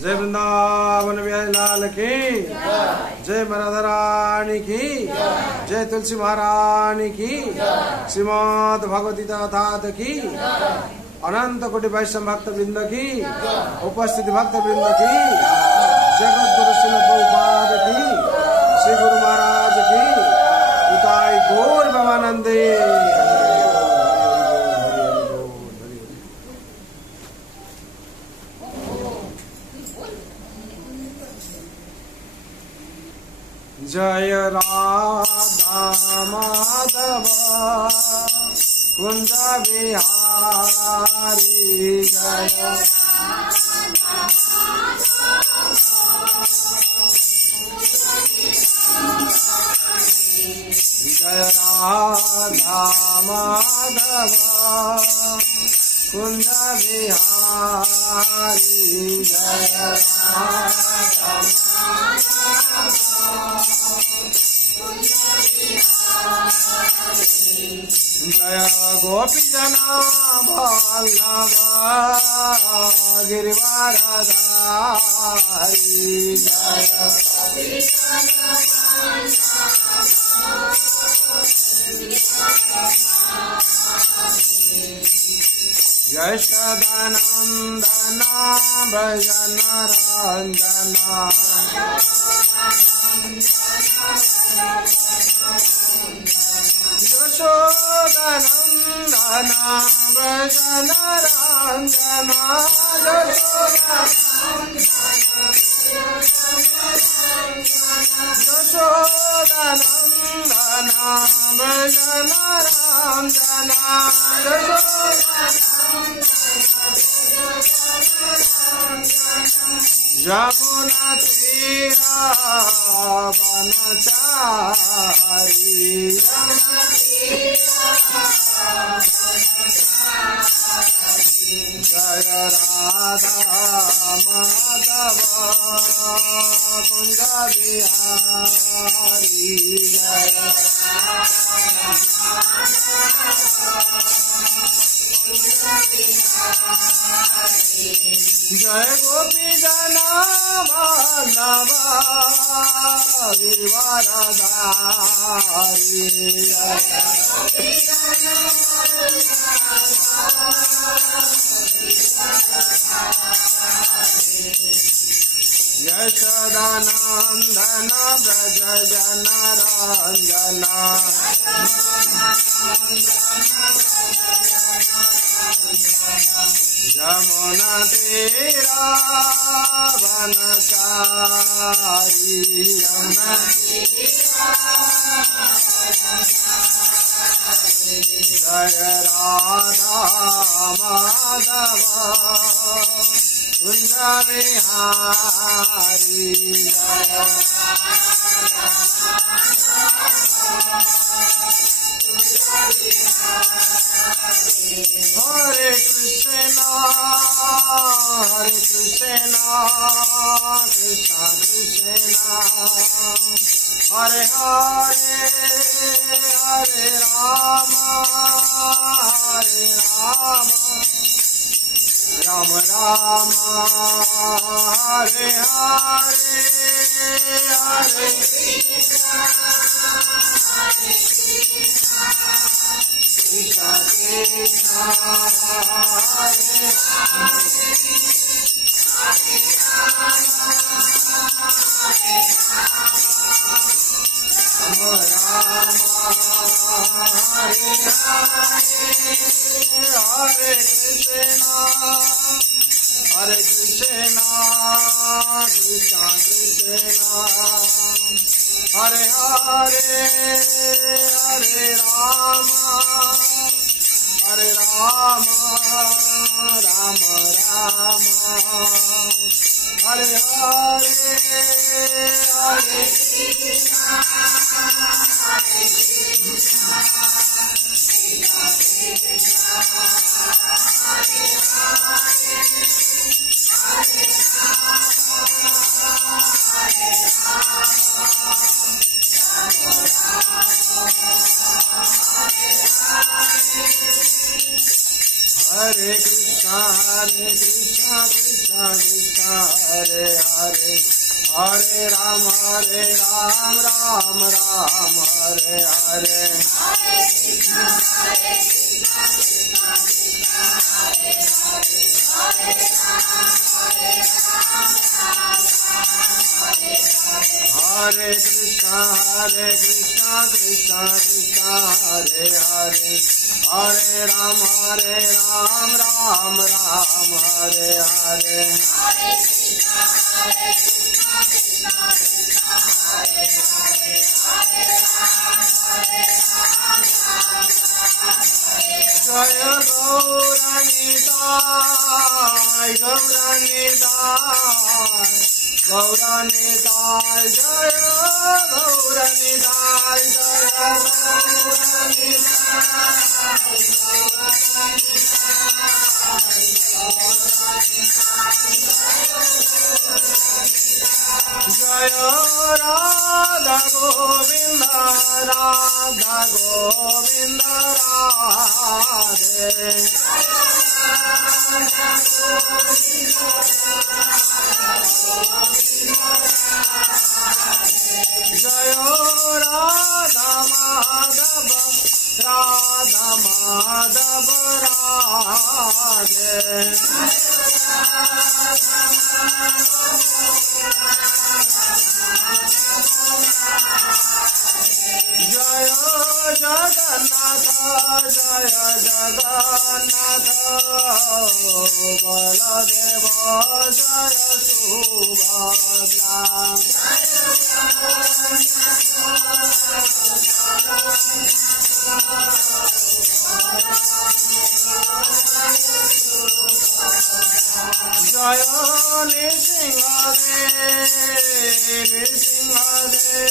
जय वृंदावन बिहारी लाल की जय राधारानी की जय तुलसी महारानी की श्रीमद् भगवती तात की अनंत कोटि वैष्णव भक्त वृंद की उपस्थित भक्त वृंद की जगत गुरु श्रील प्रभुपाद की श्री गुरु महाराज की उताई गौर ब्रह्मानंदे। जय राधा माधव कुंज बिहारी जय जय राधा माधव कुंज बिहारी जय राधा जय गोपी जना वल्लभ गिरिवारधारी जय यशोदानंदना भजन रंजना यशोदानंदना भजन रंजना यशोदानंदना भजन रंजना यमुना तीरा वनचारी जय राधा माधव कुंज बिहारी जय जय गोपी जना वल्लभ गिरिवारधारी यशोदानंदन ब्रज जन रंजना यमुना तीरा वनचारी जय राधा माधव कुंज बिहारी हरे कृष्णा कृष्ण कृष्णा हरे हरे हरे राम राम राम हरे हरे हरे कृष्णा कृष्णा हरे राम हरे हरे कृष्णा कृष्णा कृष्णा हरे हरे हरे राम राम राम हरे हरे हरे कृष्णा हरे कृष्णा कृष्णा कृष्णा हरे हरे, हरे राम राम राम हरे हरे, हरे कृष्णा कृष्णा कृष्णा हरे हरे, हरे राम हरे कृष्णा कृष्णा कृष्णा हरे हरे, हरे राम राम राम हरे हरे, हरे कृष्णा कृष्णा कृष्णा हरे हरे, हरे राम जय गौरनिताय गौरनिताय गौरनिताय, जय गौरनिताय जय जय राधा गोविंद राधा गोविंद राधे, जय राधा माधव राधा माधव राधे, जय जगन्नाथ जय जगन्नाथ, बलदेव जय सुभद्रा, जय नृसिंहदेव नृसिंहदेव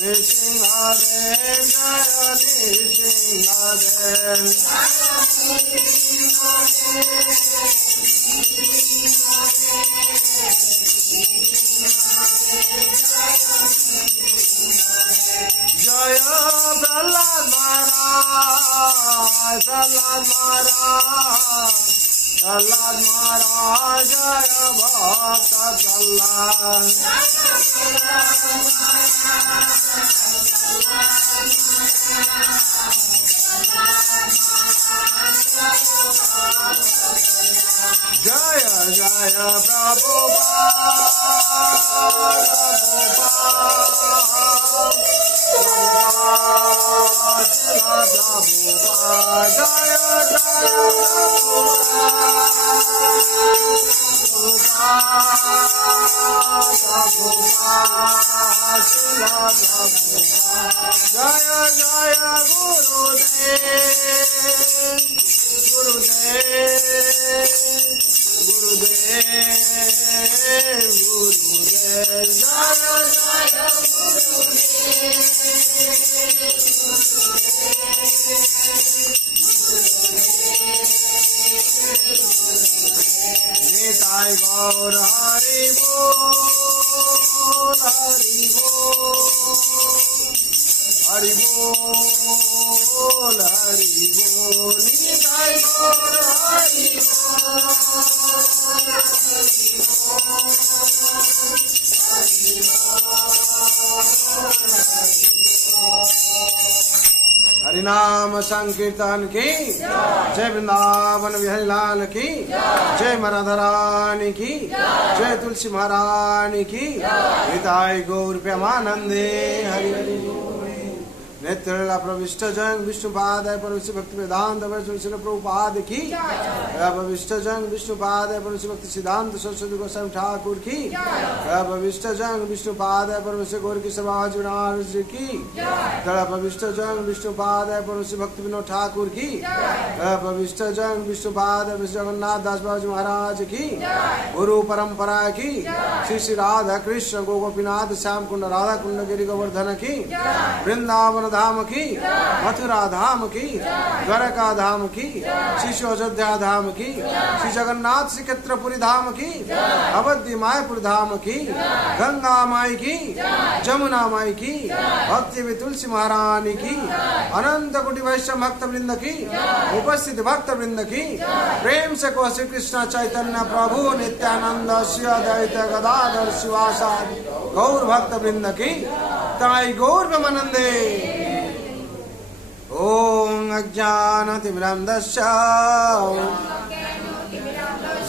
नृसिंहदेव, जय नृसिंहदेव, जय प्रहलाद महाराज प्रहलाद महाराज प्रहलाद महाराज, जय भक्त प्रहलाद, जय जय प्रभुपाद प्रभुपाद, जय जय जय गुरुदेव गुरुदेव गुरुदेव गुरुदेव, जय जय निताय गौर हरि बोल हरि बोल हरि बोल हरि बोल, निताय गौर हरि हरिनाम संकीर्तन की जय, वृंदावन बिहारी लाल की जय, राधा रानी की जय, तुलसी महारानी की, निताय गौर प्रेमानंदे हरि हरि, नेत्रला प्रविष्ट जंग विष्णुपादाय परमश्री भक्ति वेदांत श्री प्रभुपाद की, प्रविष्ट जंग विष्णुपादाय परमश्री भक्ति सिद्धांत सरस्वती गोस्वामी ठाकुर की, प्रविष्ट जंग विष्णुपादाय परमश्री गौर की समाज जी की, प्रविष्ट जंग विष्णुपादाय परमश्री भक्ति विनोद ठाकुर की, प्रविष्ट जंग विष्णुपादाय जगन्नाथ दास बाबू महाराज की, गुरु परंपरा की, श्री श्री राधा कृष्ण गोपीनाथ श्याम कुंड राधा कुंड गिरी गोवर्धन की, वृंदावन वृंदावन धाम की, मथुरा धाम की, द्वारका धाम की, श्री अयोध्या धाम की, श्री जगन्नाथ श्री क्षेत्रपुरी धाम की, अवधि मायापुर धाम की, गंगा माई की, जमुना माई की, भक्ति भी तुलसी महारानी की, अनंत कोटि वैष्णव भक्त वृंद की, उपस्थित भक्त वृंद की, प्रेम से को श्री कृष्ण चैतन्य प्रभु नित्यानंद श्री अद्वैत गदाधर शिवासादि गौर भक्त वृंद की ताई गौर ब्रह्मानंदे। ओम अज्ञानतिमिरन्धस्य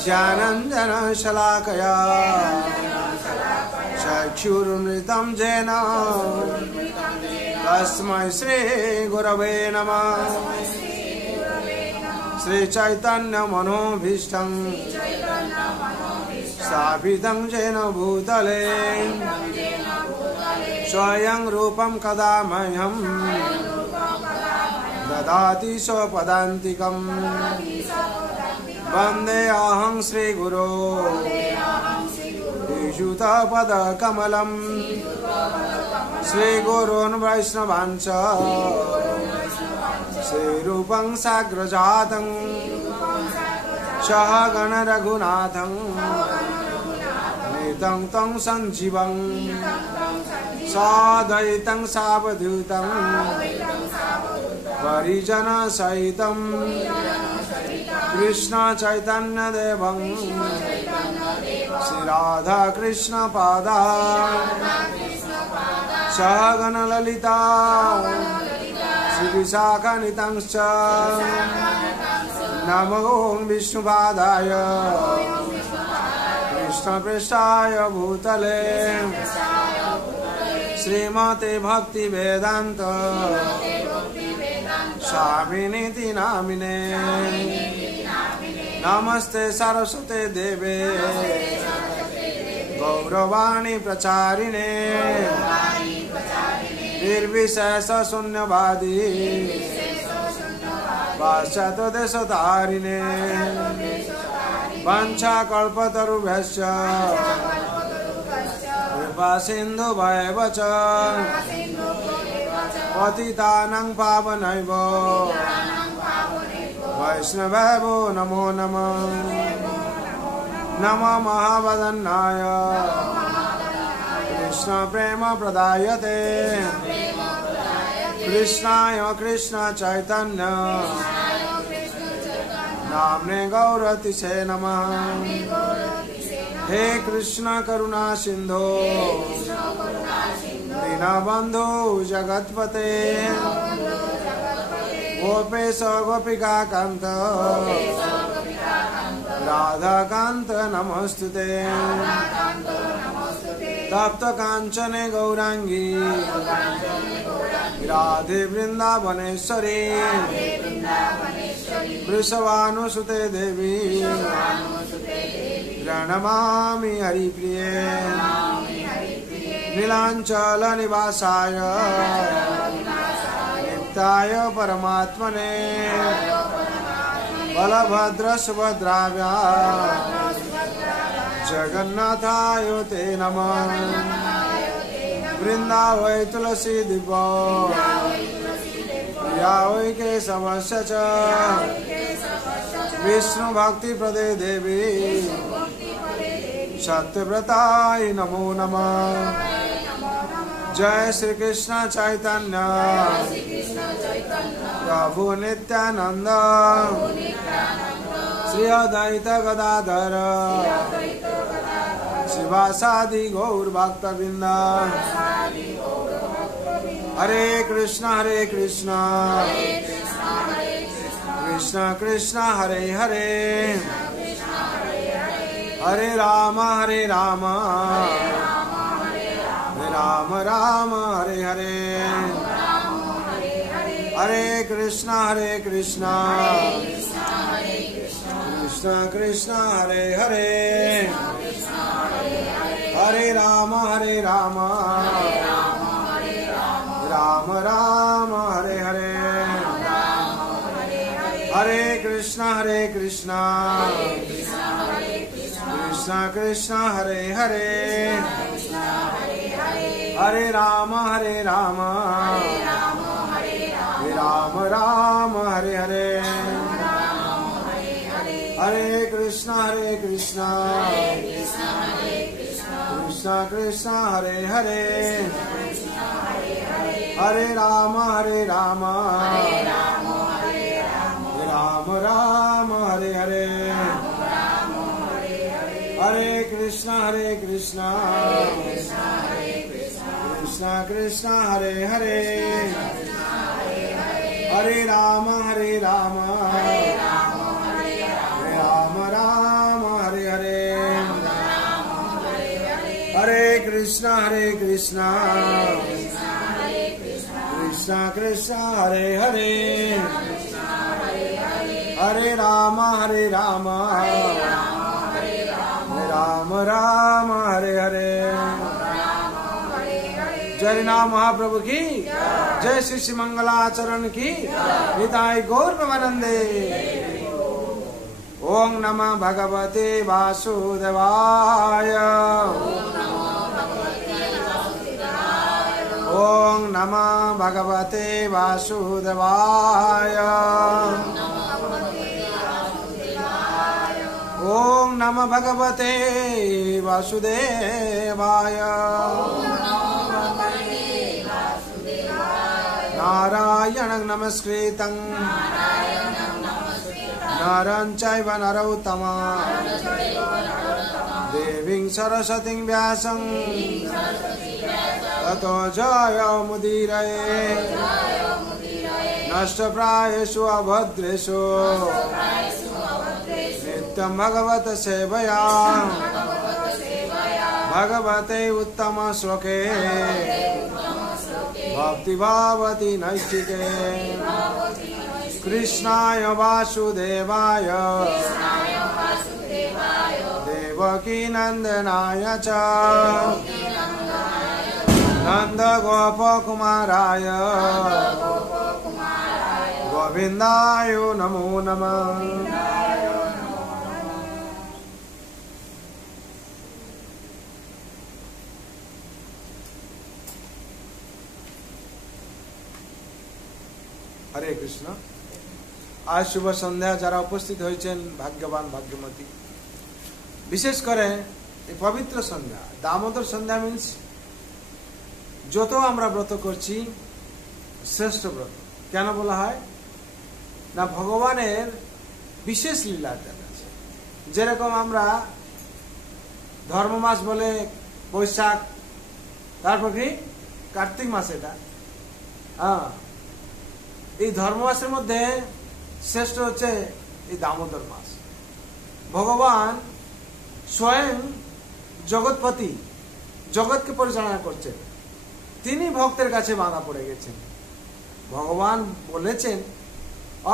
ज्ञानाञ्जन शलाकया चक्षुरुन्मिलितं येन तस्मै श्री गुरवे नमः। श्री चैतन्य मनोभीष्टं स्थापितं येन भूतले स्वयं रूपं कदा मह्यं ददाति स्वपदान्तिकम्। वन्दे अहं श्रीगुरो श्रीयुतपदकमलं श्रीगुरोन् वैष्णवांश्च श्रीरूपं साग्रजातं सहगण रघुनाथं नितं तं सञ्जीवं साद्वैतं सावधूतं परिजन सहितं कृष्ण चैतन्य देवं श्री राधा कृष्ण पादा सहगण ललिता श्री विशाखान्वितांश्च नमो विष्णुपादाय कृष्णपृष्ठाय भूतले श्रीमते भक्ति वेदांत स्वामिनीति नामिने। नमस्ते सरस्वते देवे गौरवाणी प्रचारिणे निर्विशेष शून्यवादी पाश्चात्य देशतारिणे वंशाकल्पतरुभ्यश्च कृपा सिन्धुभ्येव च पतितानां पावनैभ्यो वैष्णवेभ्यो नमो नमः। नमः महावदन्नाय कृष्ण प्रेम प्रदायते कृष्णाय कृष्ण चैतन्य नाम्ने गौरतिसे नमः। हे कृष्ण करुणा सिंधो दीनबंधो जगत्पते गोपेश गोपिका कांत राधा कांत नमस्तुते। तप्त कांचने गौरांगी राधे वृंदावनेश्वरी वृषभानुसुते देवी प्रणमामि हरिप्रिये। नीलांचल निवासाय नित्याय परमात्मने बलभद्र सुभद्राभ्या जगन्नाथाय ते नमः। वृंदावै तुलसी दिव्य प्रिया वै केशवस्य च विष्णु भक्ति प्रदे देवी सत्यव्रताय नमो नमः। जय श्री कृष्ण चैतन्य प्रभु नित्यानंद श्री अद्वैत गदाधर शिवासादि गौर भक्तवृंद। हरे कृष्ण कृष्ण कृष्ण हरे हरे हरे राम राम राम हरे हरे। हरे कृष्ण कृष्ण कृष्ण हरे हरे हरे राम राम राम हरे हरे। हरे कृष्ण कृष्ण कृष्ण हरे हरे हरे राम राम राम हरे हरे, हरे कृष्णा कृष्णा कृष्णा हरे हरे, हरे राम राम राम हरे हरे, हरे कृष्णा कृष्णा कृष्णा हरे हरे, हरे राम राम राम हरे हरे, हरे कृष्णा कृष्णा कृष्णा हरे हरे, हरे राम राम राम हरे हरे। जय नाम महाप्रभु की जय, श्री श्री मंगलाचरण की निताय गौर प्रेमानंदे। ओम नमः भगवते वासुदेवाय, ओम नमः भगवते वासुदेवाय, ओम नमः भगवते वासुदेवाय, नारायणं नमस्कृतं नरं चैव नरोत्तमं, देवीं सरस्वतीं व्यासं ततो जयमुदीरये, नष्टप्रायेषु अभद्रेषु नित्यं भगवत सेवया, भगवते उत्तम श्लोके भक्ति भावति नैष्टिके, कृष्णाय वासुदेवाय देवकी नंदनाय च नंद गोपकुमाराय गोविंदाय नमो नमः। हरे कृष्ण। आज शुभ सन्ध्या যারা উপস্থিত হয়েছেন ভাগ্যবান ভাগ্যমতী, বিশেষ করে এই পবিত্র সন্ধ্যা দামোদর সন্ধ্যা মিন্স যত আমরা ব্রত করছি শ্রেষ্ঠ ব্রত। কেন বলা হয় না, ভগবানের বিশেষ লীলা আছে। যেরকম আমরা ধর্ম মাস বলে বৈশাখ, তারপর কি কার্তিক মাস, এটা এই ধর্ম মাসের মধ্যে শ্রেষ্ঠ হচ্ছে এই দামোদর মাস। ভগবান স্বয়ং জগৎপতি, জগৎকে পরিচালনা করছেন, তিনি ভক্তের কাছে বাঁধা পড়ে গেছেন। ভগবান বলেছেন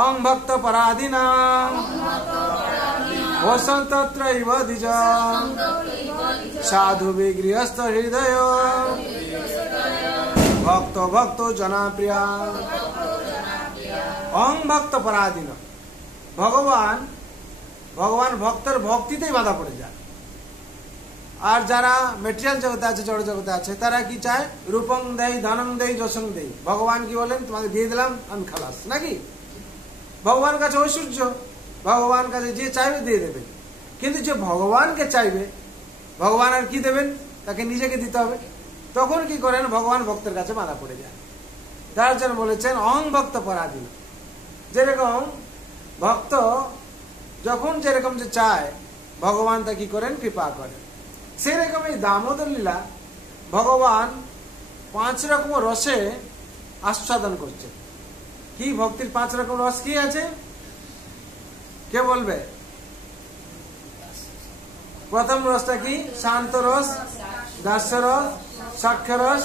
অং ভক্ত পরাধীনাম বসন্তত্রৈব দ্বিজং সাধু বিগৃহস্থ হৃদয় ভক্ত ভক্ত জনপ্রিয়া। অং ভক্ত পরাধীন, ভগবান ভক্তের ভক্তিতেই বাধা পড়ে যায়। আর যারা মেটেরিয়াল জগতে আছে, জড় জগতে আছে, তারা কি চায়? রূপং দেই, ধনং দেই, যশং দেই। ভগবান কি বলেন? তোমাকে দিয়ে দিলাম, আমি খালাস, নাকি? ভগবানের কাছে ঐশ্বর্য, ভগবান কাছে যে চাইবে দিয়ে দেবেন। কিন্তু যে ভগবানকে চাইবে, ভগবান আর কি দেবেন? তাকে নিজেকে দিতে হবে। তখন কি করেন? ভগবান ভক্তের কাছে বাধা পড়ে যায়। তার জন্য বলেছেন অং ভক্ত পরাধীন। যেরকম ভক্ত যখন যেরকম যে চায়, ভগবান তা কি করেন? কৃপা করেন। সেরকম এই দামোদর লীলা ভগবান 5 রকম রসে আস্বাদন করছে। কি ভক্তির 5 রকম রস কি আছে? কে বলবে? প্রথম রসটা কি? শান্ত রস, দাস্য রস, সাক্ষ্য রস,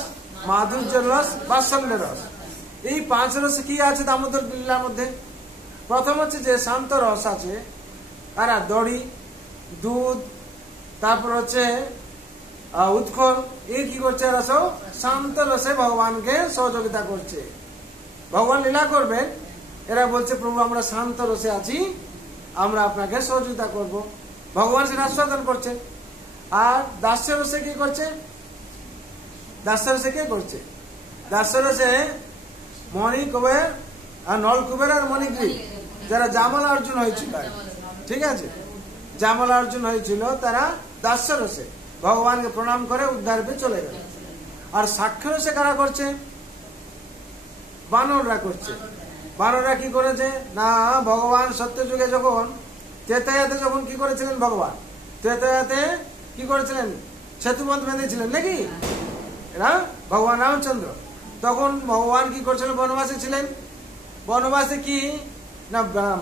মাধুর্য রস, বাৎসল্য রস। এই 5 রসে কি আছে দামোদর লীলার মধ্যে? প্রথম হচ্ছে যে শান্ত রস আছে, আর দড়ি, দুধ, তারপর হচ্ছে উৎকল। এই কি করছে? রস শান্ত রসে ভগবানকে সহযোগিতা করছে। ভগবান লীলা করবেন, এরা বলছে প্রভু আমরা শান্ত রসে আছি, আমরা আপনাকে সহযোগিতা করব। ভগবান সেটা আস্বাদন করছে। আর দাস্য রসে কি করছে? দাস্য রসে কে করছে? দাস্য রসে মণি কবে আর নলকুবের আর মণিগ্রীব যারা জামল অর্জুন হয়েছিল, ঠিক আছে, জামল অর্জুন হয়েছিল, তারা দাস্যরসে ভগবানকে প্রণাম করে উদ্ধার পেয়ে চলে গেল। আর সাক্ষরসে কারা করছে? বানররা করছে। বানররা কি করেছে না, ভগবান সত্যযুগে যখন ত্রেতায়াতে যখন কি করেছিলেন, ভগবান ত্রেতায়াতে কি করেছিলেন, সেতুবন্ধ বেঁধেছিলেন নাকি এরা, ভগবান রামচন্দ্র। তখন ভগবান কি করছিলেন, বনবাসে ছিলেন। বনবাসে কি না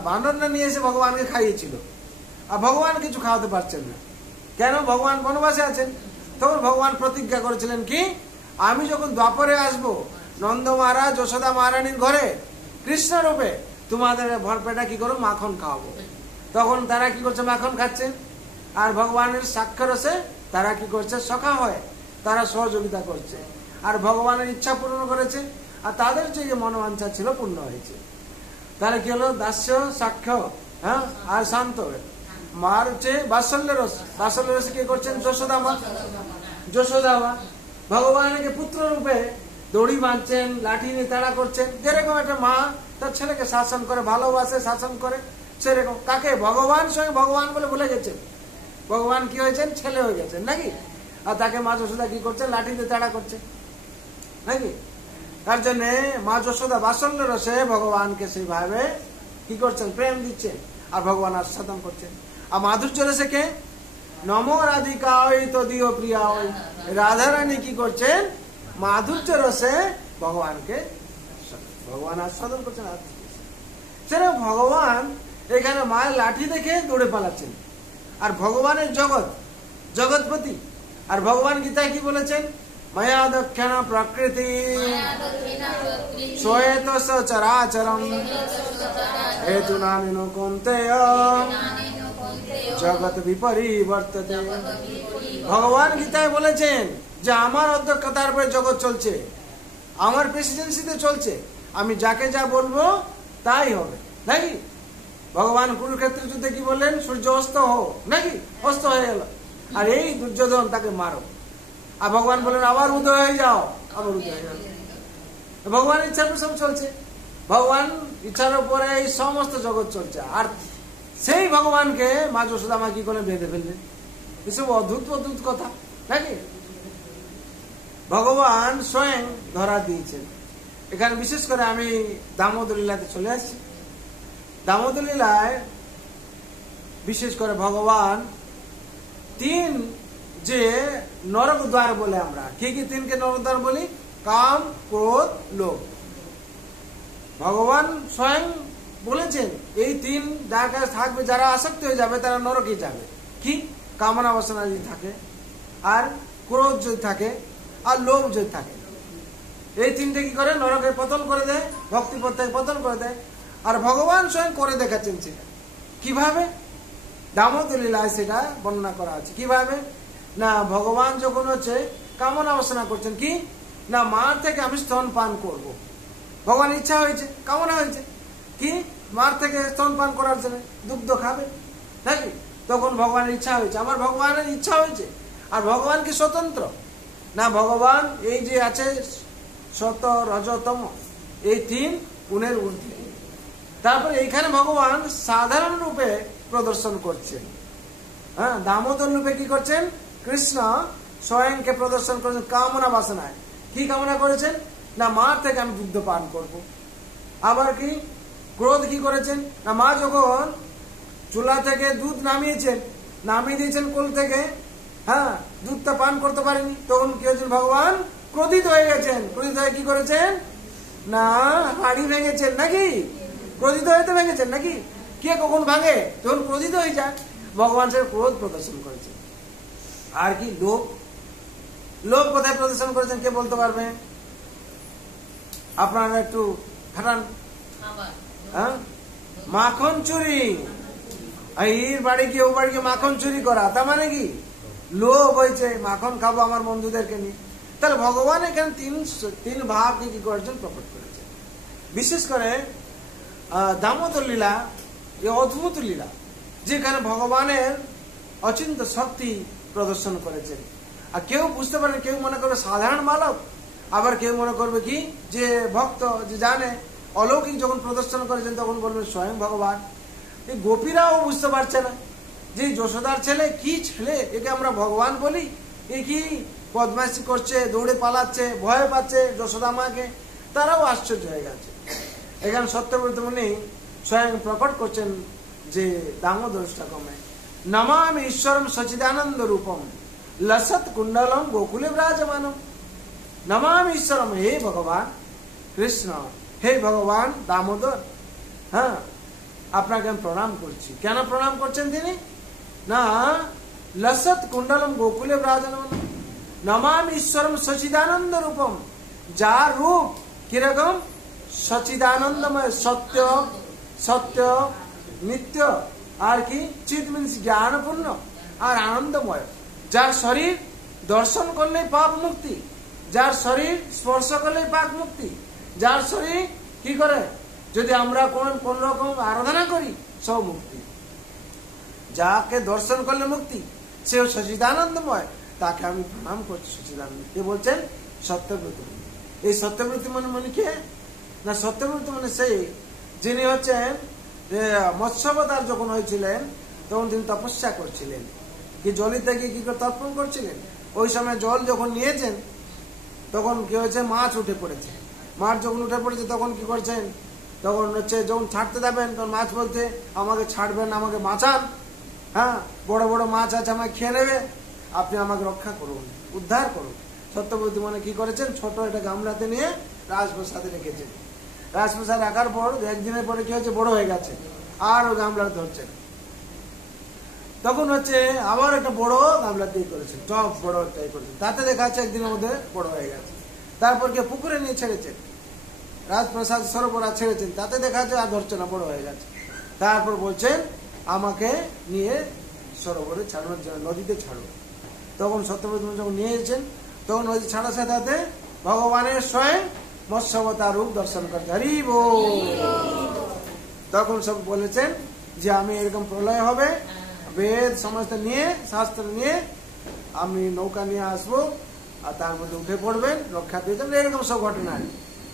বানররা নিয়ে এসে ভগবানকে খাইয়েছিল, আর ভগবান কিছু খাওয়াতে পারছেন না। কেন? ভগবান বনবাসে আছেন। তখন ভগবান প্রতিজ্ঞা করেছিলেন কি, আমি যখন দ্বাপরে আসবো নন্দ মহারাজ যশোদা মহারানীর ঘরে কৃষ্ণ রূপে, তোমাদের ভরপেটা কি করো, মাখন খাওয়াবো। তখন তারা কি করছে, মাখন খাচ্ছে। আর ভগবানের সাক্ষরসে তারা কি করছে, সখা হয়, তারা সহযোগিতা করছে, আর ভগবানের ইচ্ছা পূর্ণ করেছে, আর তাদের যে মনোবাঞ্ছা ছিল পূর্ণ হয়েছে। তাহলে কি হলো, দাস্য, সাক্ষ্য, হ্যাঁ, আর শান্ত। মার হচ্ছে বাৎসল্য রস। বাৎসল্য রসে কি করছেন, যশোদা মা। যশোদা মা ভগবানকে পুত্র রূপে দড়ি বাঁধছেন, লাঠি নিয়ে তাড়া করছেন। যেরকম একটা মা তার ছেলেকে শাসন করে, ভালোবাসে, শাসন করে, সেরকম কাকে, ভগবান সঙ্গে ভগবান বলে ভুলে গেছেন। ভগবান কি হয়েছেন, ছেলে হয়ে গেছেন নাকি, আর তাকে মা যশোদা কি করছেন, লাঠি দিয়ে তাড়া করছে নাকি। তার জন্য মা যশোদা বাৎসল্য রসে ভগবানকে সেইভাবে কি করছেন, প্রেম দিচ্ছেন, আর ভগবান আস্বাদন করছেন। আর মাধুর্য রসে কে, নম রাধিকা ওই তো দিও প্রিয়া ওই, রাধারানী কি করছেন, মাধুর্য রসে ভগবানকে ভগবান আস্বাদন করছেন। সেটা ভগবান এখানে মায়ের লাঠি দেখে দৌড়ে পালাচ্ছেন, আর ভগবানের জগৎ, জগৎপতি। আর ভগবান গীতায় কি বলেছেন, মায়া দক্ষিণ প্রকৃতি শ্বেত সচরাচরম হেতু নানিনো কৌন্তেয় জগৎ বিপরিবর্ততে। ভগবান গীতায় বলেছেন যে আমার অধ্যক্ষতার উপরে জগৎ চলছে, আমার প্রেসিডেন্সিতে চলছে, আমি যাকে যা বলবো তাই হবে নাকি। ভগবান কুরুক্ষেত্র যুদ্ধে কি বললেন, সূর্য অস্ত হো নাকি, অস্ত হয়ে গেল, আর এই দুর্যোধন তাকে মারো। আর ভগবান বললেন আবার উদয় হয়ে যাও, আবার উদয় হয়ে যাও। ভগবানের ইচ্ছার উপর সব চলছে, ভগবান ইচ্ছার উপরে এই সমস্ত জগৎ চলছে। আর সেই ভগবানকে মা যশোদা মা কি করে বেঁধে ফেললেন, এসব অদ্ভুত অদ্ভুত কথা নাকি। ভগবান স্বয়ং ধরা দিয়েছেন। এখানে বিশেষ করে আমি দামোদর লীলাতে চলে আসছি। দামোদর লীলায় বিশেষ করে ভগবান তিন যে নরক দ্বার বলে, আমরা কি কি তিনকে নরক দ্বার বলি, কাম, ক্রোধ, লোভ। ভগবান স্বয়ং বলেছেন এই তিন যার কাছে থাকবে, যারা আসক্ত হয়ে যাবে তারা নরকে যাবে। কি, কামনা বাসনা যদি থাকে, আর ক্রোধ যদি থাকে, আর লোভ যদি থাকে, এই তিনটে কি করে, নরকে পতন করে দেয়, ভক্তি পথ থেকে পতন করে দেয়। আর ভগবান স্বয়ং করে দেখাচ্ছেন সেটা কিভাবে, দামোদর লীলায় সেটা বর্ণনা করা আছে। কিভাবে না, ভগবান যখন হচ্ছে কামনা বাসনা করছেন, কি না, মার থেকে আমি স্তন পান করব। ভগবান ইচ্ছা হয়েছে, কামনা হয়েছে কি, মার থেকে স্তন পান করার জন্য দুগ্ধ খাবে নাকি। তখন ভগবানের ইচ্ছা হয়েছে, আমার ভগবানের ইচ্ছা হয়েছে। আর ভগবান কি স্বতন্ত্র না, ভগবান এই যে আছে সত রজতম, এই তিন গুণের ঊর্ধ্বে। তারপরে এইখানে ভগবান সাধারণ রূপে প্রদর্শন করছেন। হ্যাঁ, দামোদর রূপে কি করছেন, কৃষ্ণ স্বয়ংকে প্রদর্শন করেছেন কামনা বাসনায়। কি কামনা করেছেন না, মার থেকে আমি দুগ্ধ পান করব। আবার কি ক্রোধ কি করেছেন না, মা যখন চুলা থেকে দুধ নামিয়েছেন, নামিয়ে দিয়েছেন কোল থেকে, হ্যাঁ, দুধটা পান করতে পারেনি, তখন কি হয়েছেন, ভগবান ক্রোধিত হয়ে গেছেন। ক্রোধিত হয়ে কি করেছেন না, হাড়ি ভেঙেছেন নাকি, ক্রোধিত হয়ে তো ভেঙেছেন নাকি। কে কখন ভাঙে, যখন ক্রোধিত হয়ে যায়। ভগবান সে ক্রোধ প্রদর্শন করেছেন। আর কি লোভ, লোভ কোথায় প্রদর্শন করেছেন কে বলতে পারবে, আপনারা একটু খাটান। হ্যাঁ, মাখন চুরি, এর বাড়ি গিয়ে ও বাড়ি গিয়ে মাখন চুরি করা, তার মানে কি লোভ হয়েছে, মাখন খাবো আমার বন্ধুদেরকে নিয়ে। তাহলে ভগবান এখানে তিন ভাব কি করেছেন, প্রকট করেছেন। বিশেষ করে দামোদর লীলা এই অদ্ভুত লীলা, যেখানে ভগবানের অচিন্ত শক্তি প্রদর্শন করেছেন। আর কেউ বুঝতে পারেন, কেউ মনে করবে সাধারণ বালক, আবার কেউ মনে করবে কি যে ভক্ত, যে জানে অলৌকিক যখন প্রদর্শন করেছেন তখন বলবেন স্বয়ং ভগবান। এই গোপীরাও বুঝতে পারছে না যে যশোদার ছেলে কি ছেলে, একে আমরা ভগবান বলি, এ কি বদমাইশি করছে, দৌড়ে পালাচ্ছে, ভয় পাচ্ছে যশোদা মাকে। তারাও আশ্চর্য হয়ে গেছে। এখানে সত্যব্রত মুনি স্বয়ং প্রকট করছেন যে দামোদর স্তকমে নমামি ঈশ্বরম সচিদানন্দ রূপম লসত কুণ্ডলম গোকুলে বিরাজমানম। নমামি ঈশ্বরম, হে ভগবান কৃষ্ণ, হে ভগবান দামোদর, হ্যাঁ আপনাকে আমি প্রণাম করছি। কেন প্রণাম করছেন তিনি? না লসত কুণ্ডলম গোকুলে বিরাজমানম নমামি ঈশ্বরম সচিদানন্দ রূপম, যার রূপ কিরকম? সচিদানন্দময়, সত্য সত্য নিত্য, আর কি চিত মিনস জ্ঞানপূর্ণ আর আনন্দময়, যার শরীর দর্শন করলেই পাপ মুক্তি, যার শরীর স্পর্শ করলেই পাপ মুক্তি, যার শরীর কি করে যদি আমরা কোন রকম আরাধনা করি সব মুক্তি, যাকে দর্শন করলে মুক্তি, সেও সচিদানন্দময়, তাকে আমি প্রণাম করছি সচিদানন্দ। কে বলছেন? সত্যব্রত মুনি। এই সত্যব্রত মুনি কে? না সত্যব্রত মুনি সেই যিনি হচ্ছেন মৎস্যাবতার যখন হয়েছিলেন তখন তিনি তপস্যা করছিলেন, কি জলিতে গিয়ে কি করে তর্পণ করছিলেন। ওই সময় জল যখন নিয়েছেন তখন কি হয়েছে? মাছ উঠে পড়েছে। মাছ যখন উঠে পড়েছে তখন কি করছেন? তখন হচ্ছে যখন ছাড়তে যাবেন তখন মাছ বলছে আমাকে ছাড়বেন, আমাকে বাঁচান, হ্যাঁ বড় বড় মাছ আছে আমাকে খেয়ে নেবে, আপনি আমাকে রক্ষা করুন, উদ্ধার করুন। সত্যব্রত মানে কি করেছেন? ছোট একটা গামলাতে নিয়ে রাজপ্রসাদে রেখেছেন। রাজপ্রসাদ রাখার পর একদিনের পরে কি হয়েছে? বড় হয়ে গেছে, আর ও গামলা ধরছেন। তখন হচ্ছে আবার একটা বড় গামলা দিয়ে করেছেন, টপ বড় একটা করেছেন, তাতে দেখা যাচ্ছে একদিনের মধ্যে বড় হয়ে গেছে। তারপর কে পুকুরে নিয়ে ছেড়েছেন, রাজপ্রসাদ সরোবরা ছেড়েছেন, তাতে দেখা যাচ্ছে আর ধরছে না, বড় হয়ে গেছে। তারপর বলছেন আমাকে নিয়ে সরোবরে ছাড়ানোর জন্য, নদীতে ছাড়ো। তখন সত্যব্রত যখন নিয়ে এসেছেন তখন নদী ছাড়ার সাথে ভগবানের স্বয়ং মৎস্যাবতার রূপ দর্শন করছে। হরি বল। তখন সব বলেছেন যে আমি এরকম প্রলয় হবে, বেদ সমস্ত নিয়ে শাস্ত্র নিয়ে আমি নৌকা নিয়ে আসবো, আর তার মধ্যে উঠে পড়বেন, রক্ষা দিয়ে যাবেন, এরকম সব ঘটনা।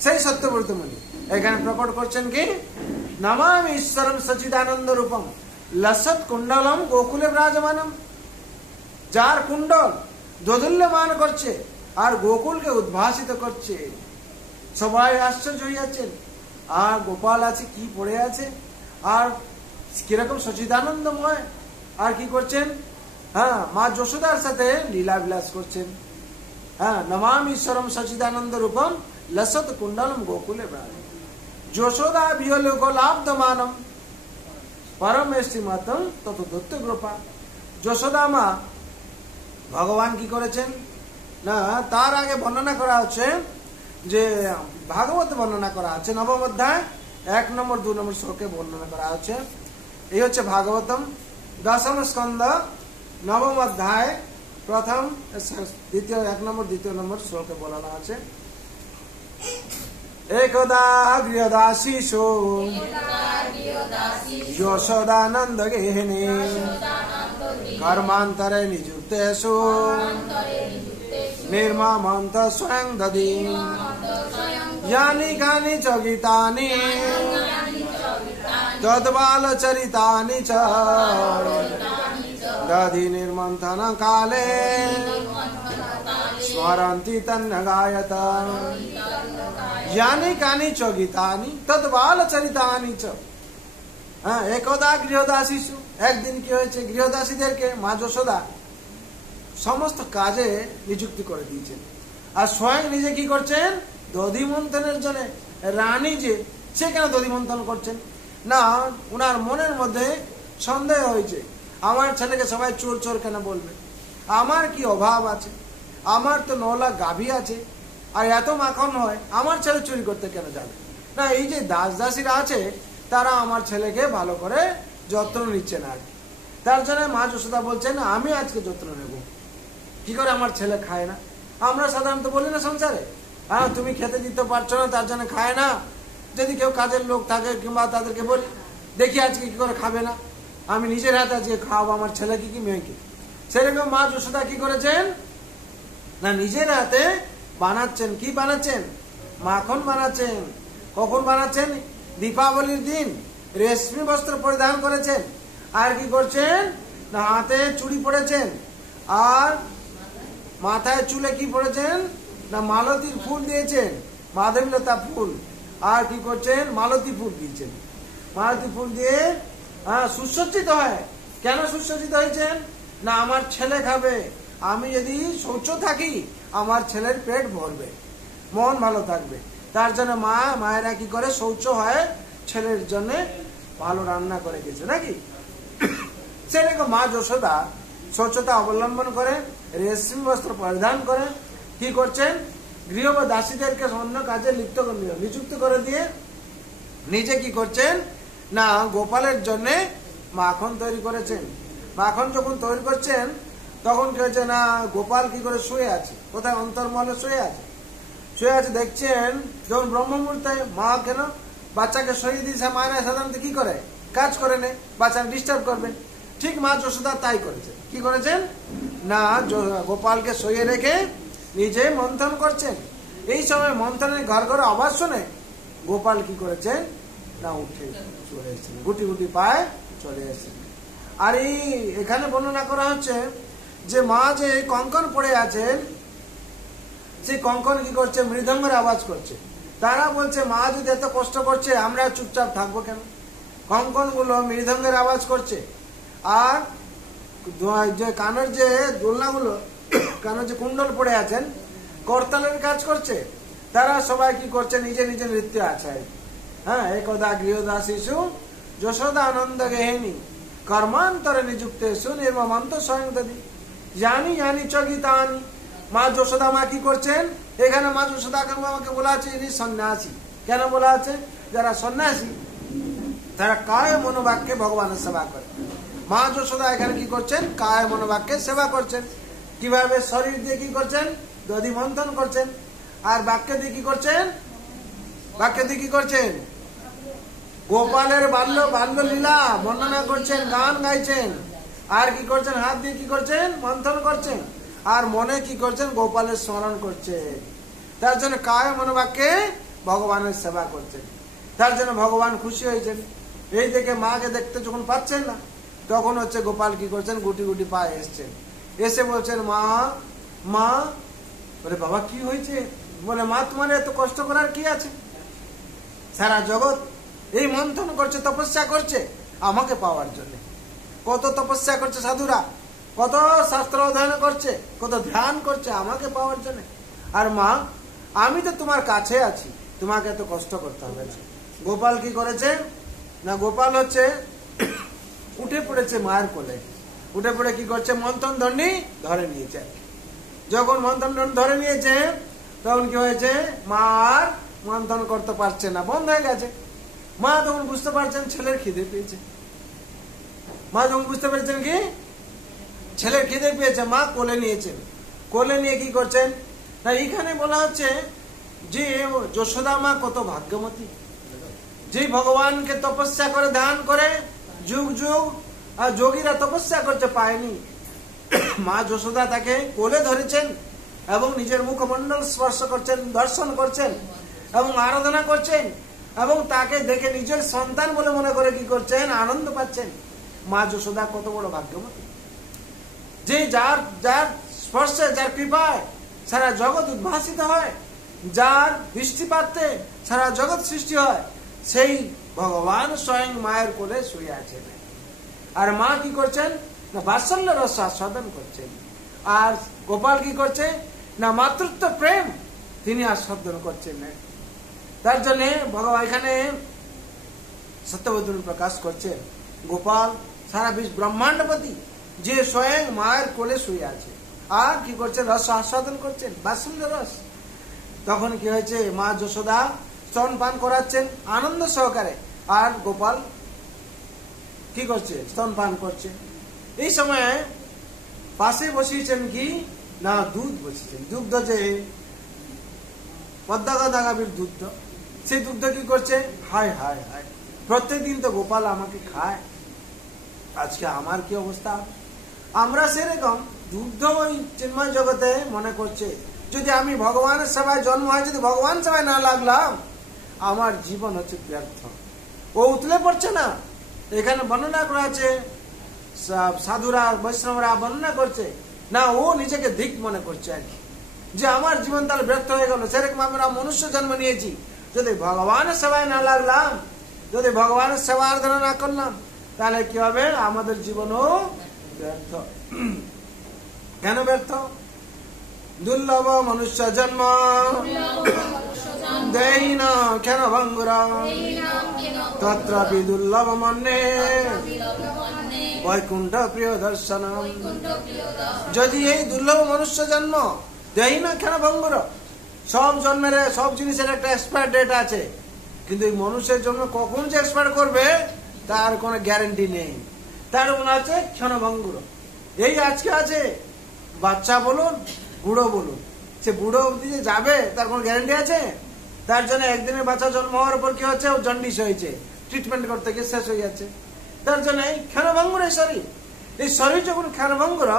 সেই সত্যব্রত মুনি এখানে প্রকট করছেন কি? নমামি ঈশ্বরম সচিদানন্দ রূপম লসত কুণ্ডলম গোকুলে বিরাজমানম, যার কুণ্ডল দোদুল্যমান করছে আর গোকুলকে উদ্ভাসিত করছে। সবাই আশ্চর্য হয়ে যাচ্ছেন, আর গোপাল আছে কি পড়ে আছে, আর কিরকম সচিদানন্দময়, আর কি করছেন? হ্যাঁ মা যশোদার সাথে লীলা বিলাস করছেন। হ্যাঁ নমামি ঈশ্বরম সচিদানন্দ রূপম লসত কুণ্ডলম গোকুলে বিরাজমানম যশোদা বিহলোক লাভদমানম পরমেষ্টি মাতম তত দত্ত কৃপা। যশোদা মা ভগবান কি করেছেন? না তার আগে বর্ণনা করা হচ্ছে যে ভাগবত বর্ণনা করা আছে নবম অধ্যায় 1 নম্বর 2 নম্বর শ্লোকে বর্ণনা করা হচ্ছে। এই হচ্ছে ভাগবতম দশম স্কন্ধ নবম অধ্যায় প্রথম দ্বিতীয় 1 নম্বর 2 নম্বর শ্লোকে বলানো আছে। একদা গৃহদাসীষু যশোদানন্দ গেহিনী কর্মান্তরে নিযুক্তেষু নির্মামন্ত স্বয়ং দদি यानि कानि च गीतानि तद्बालचरितानि च दधि निर्मन्थन काले स्मरन्ति तन्नगायत यानि कानि च गीतानि तद्बालचरितानि च। একদা গৃহদাসীষু, একদিন কি হয়েছে? গৃহদাসীদেরকে মা যশোদা সমস্ত কাজে নিযুক্তি করে দিয়েছেন, আর স্বয়ং নিজে কি করছেন? দধি মন্থনের জন্য। রানী যে সে কেন দধি মন্থন করছেন? না উনার মনের মধ্যে সন্দেহ হয়েছে, আমার ছেলেকে সবাই চোর চোর কেন বলবে, আমার কি অভাব আছে, আমার তো 9 লাখ গাভী আছে, আর এত মাখন হয়, আমার ছেলে চুরি করতে কেন যাবে? না এই যে দাস দাসীরা আছে তারা আমার ছেলেকে ভালো করে যত্ন নিচ্ছে না, তার জন্য মা যশোদা বলছেন আমি আজকে যত্ন নেব। কি করে? আমার ছেলে খায় না। আমরা সাধারণত বলি না সংসারে, হ্যাঁ তুমি খেতে দিতে পারছো না তার জন্য খায় না। যদি কেউ কাজের লোক থাকে কিংবা তাদেরকে বলি দেখি আজকে কি করে খাবে না, আমি নিজের হাতে আজকে খাওয়াবো আমার ছেলেকে কি মেয়েকে। সেরকম মা যশোদা কি করেছেন? না নিজের হাতে বানাচ্ছেন। কি বানাচ্ছেন? মাখন বানাচ্ছেন। কখন বানাচ্ছেন? দীপাবলির দিন রেশমি বস্ত্র পরিধান করেছেন, আর কি করছেন না হাতে চুড়ি পরেছেন, আর মাথায় চুলে কি পরেছেন না মালতীর ফুল দিয়েছেন, মাধবীলতা ফুল, আর কি করছেন মালতী ফুল দিয়েছেন। মালতী ফুল দিয়ে সুসজ্জিত হয়। কেন সুসজ্জিত হয়েছেন না আমার ছেলে খাবে, আমি যদি শৌচ থাকি আমার ছেলের পেট ভরবে, মন ভালো থাকবে, তার জন্য মায়েরা কি করে শৌচ হয় ছেলের জন্য ভালো রান্না করে গেছে নাকি। সেরকম মা যশোদা স্বচ্ছতা অবলম্বন করে রেশমি বস্ত্র পরিধান করে কি করছেন গৃহ বা দাসীদেরকে অন্য কাজে নিযুক্ত করে দিয়ে নিজে কি করছেন না গোপালের জন্য মাখন তৈরি করেছেন। মাখন যখন তৈরি করছেন তখন কি হয়েছে না গোপাল কি করে শুয়ে আছে, কোথায় অন্তর্মহলে শুয়ে আছে। দেখছেন যখন ব্রহ্ম মুহূর্তে মা কেন বাচ্চাকে শুয়ে দিয়েছে, মায়েরা সাধারণত কি করে কাজ করে নেয়, বাচ্চাকে ডিস্টার্ব করবে। ঠিক মা যশোদা তাই করেছেন। কি করেছেন না গোপালকে শুয়ে রেখে নিজে মন্থন করছেন। এই সময় মন্থনের ঘর ঘর আওয়াজ শুনে গোপাল কি করেছেন না উঠে চলে এসেছেন, গুটি গুটি পায়ে চলে এসেছেন। আর এই এখানে বর্ণনা করা হচ্ছে যে মা যে কঙ্কন পড়ে আছেন, সেই কঙ্কন কি করছে মৃদঙ্গের আওয়াজ করছে। তারা বলছে মা যদি এত কষ্ট করছে আমরা চুপচাপ থাকবো কেন। কঙ্কন গুলো মৃদঙ্গের আওয়াজ করছে, আর যে কানের যে দোলনাগুলো কানের যে কুণ্ডল পড়ে আছেন করতালের কাজ করছে। তারা সবাই কি করছে নিজে নিজে নৃত্য আছে। হ্যাঁ, একদা গৃহদাস শিশু যশোদা আনন্দ গেহিনী কর্মান্তরে নিযুক্ত সুনির্মন্ত স্বয়ং দেবী জানি জানি চগিতানি। মা যশোদা মা কি করছেন এখানে মা যশোদা আমাকে বলা আছে ইনি সন্ন্যাসী। কেন বলা আছে? যারা সন্ন্যাসী তারা কায় মনোবাক্যে ভগবানের সেবা করে। মা যশোদা এখানে কি করছেন কায় মনোবাক্যে সেবা করছেন। কিভাবে? শরীর দিয়ে কি করছেন দধি মন্থন করছেন, আর বাক্য দিয়ে কি করছেন গোপালের বাল্য লীলা বর্ণনা করছেন, গান গাইছেন, আর কি করছেন হাত দিয়ে কি করছেন মন্থন করছেন, আর মনে কি করছেন গোপালের স্মরণ করছেন। তার জন্য কায় মনোবাক্যে ভগবানের সেবা করছেন। তার জন্য ভগবান খুশি হয়েছেন। এই দেখে মাকে দেখতে যখন পাচ্ছেন না তখন হচ্ছে গোপাল কি করছেন গুটি গুটি পায়ে এসছেন। এসে বলছেন মা মা। বলে বাবা কি হয়েছে? বলে মা তোমার এত কষ্ট করার কি আছে? সারা জগৎ এই মন্থন করছে, তপস্যা করছে আমাকে পাওয়ার জন্য। কত তপস্যা করছে সাধুরা, কত শাস্ত্র অধ্যয়ন করছে, কত ধ্যান করছে আমাকে পাওয়ার জন্য। আর মা আমি তো তোমার কাছে আছি, তোমাকে এত কষ্ট করতে হবে না। গোপাল কি করেছে না গোপাল হচ্ছে উঠে পড়েছে মায়ের কোলে। উঠে পড়ে কি করছে মন্থন ধরনি ধরে নিয়েছে। যখন মন্থন ধরে নিয়েছে তখন কি হয়েছে মা আর মন্থন করতে পারছে না, বন্ধ হয়ে গেছে। মা তখন বুঝতে পারছেন ছেলের খিদে পেয়েছে। মা যখন বুঝতে পেরেছেন কি ছেলের খিদে পেয়েছে, মা কোলে নিয়েছেন। কোলে নিয়ে কি করছেন না এখানে বলা হচ্ছে যে যশোদা মা কত ভাগ্যবতী, যে ভগবানকে তপস্যা করে ধ্যান করে যুগ যুগ আর যোগীরা তপস্যা করতে পায়নি। মা যশোদা তাকে কোলে ধরেছেন এবং নিজের মুখমণ্ডল স্পর্শ করছেন, দর্শন করছেন এবং আরাধনা করছেন, এবং তাকে দেখে নিজের সন্তান বলে মনে করে কি করছেন আনন্দ পাচ্ছেন। মা যশোদা কত বড় ভাগ্যবতী, যে যার যার স্পর্শে যার কৃপায় সারা জগৎ উদ্ভাসিত হয়, যার দৃষ্টিপাতে সারা জগৎ সৃষ্টি হয়, সেই ভগবান স্বয়ং মায়ের কোলে শুয়ে আছেন। আর মা কি করছেন না বাৎসল্য রস আস্বাদন করছেন। আর গোপাল কি করছে না মাতৃত্ব প্রেম তিনি আস্বাদন করছেন। তার জন্য ভগবান এখানে সত্যবতী প্রকাশ করছেন গোপাল সারা বিশ্ব ব্রহ্মাণ্ডপতি, যে স্বয়ং মায়ের কোলে শুয়ে আছে আর কি করছেন রস আস্বাদন করছেন, বাৎসল্য রস। তখন কি হয়েছে মা যশোদা স্তন পান করাচ্ছেন আনন্দ সহকারে, আর গোপাল কি করছে স্তন পান করছে। এই সময় পাশে বসিয়েছেন কি না দুধ বসিয়েছেন, দুগ্ধ যে পদ্মাগাদাগাবীর দুগ্ধ, সেই দুগ্ধ কি করছে হায় হায় হায় প্রত্যেকদিন তো গোপাল আমাকে খায়, আজকে আমার কি অবস্থা। আমরা সেরকম দুগ্ধ ওই চিন্ময় জগতে মনে করছে যদি আমি ভগবানের সেবায় জন্ম হয়, যদি ভগবান সেবায় না লাগলাম আমার জীবন হচ্ছে ব্যর্থ। ও উতলে পড়ছে না। এখানে বর্ণনা করা আছে, সাধুরা বৈষ্ণবরা বর্ণনা করছে না, ও নিজেকে ধিক মনে করছে আর কি, যে আমার জীবন তাহলে ব্যর্থ হয়ে গেল। সেরকম আমরা মনুষ্য জন্ম নিয়েছি, যদি ভগবানের সেবায় না লাগলাম, যদি ভগবানের সেবা আরাধনা না করলাম, তাহলে কি হবে? আমাদের জীবনও ব্যর্থ। কেন ব্যর্থ? দুর্লভ মনুষ্য জন্ম দেই না কেন ভঙ্গুর, তত্রাপি দুর্লভ মনে বৈকুণ্ঠ প্রিয় দর্শন। যদি এই দুর্লভ মনুষ্য জন্ম দেই না কেন ভঙ্গুর, সব জন্মের সব জিনিসের একটা এক্সপায়ার ডেট আছে, কিন্তু এই মানুষের জন্য কখন যে এক্সপায়ার করবে তার কোনো গ্যারান্টি নেই। তার মনে আছে ক্ষণভঙ্গুর। এই আজকে আছে, বাচ্চা বলুন বুড়ো বলুন, সে বুড়ো অবধি যে যাবে তার কোনো গ্যারান্টি আছে? তার জন্য একদিনের বাচ্চা জন্ম হওয়ার পর কি হচ্ছে? ও জন্ডিস হয়েছে, ট্রিটমেন্ট করতে গিয়ে শেষ হয়ে যাচ্ছে। তার জন্য এই ক্ষণভঙ্গুর এই শরীর, এই শরীর যখন ক্ষণভঙ্গুর,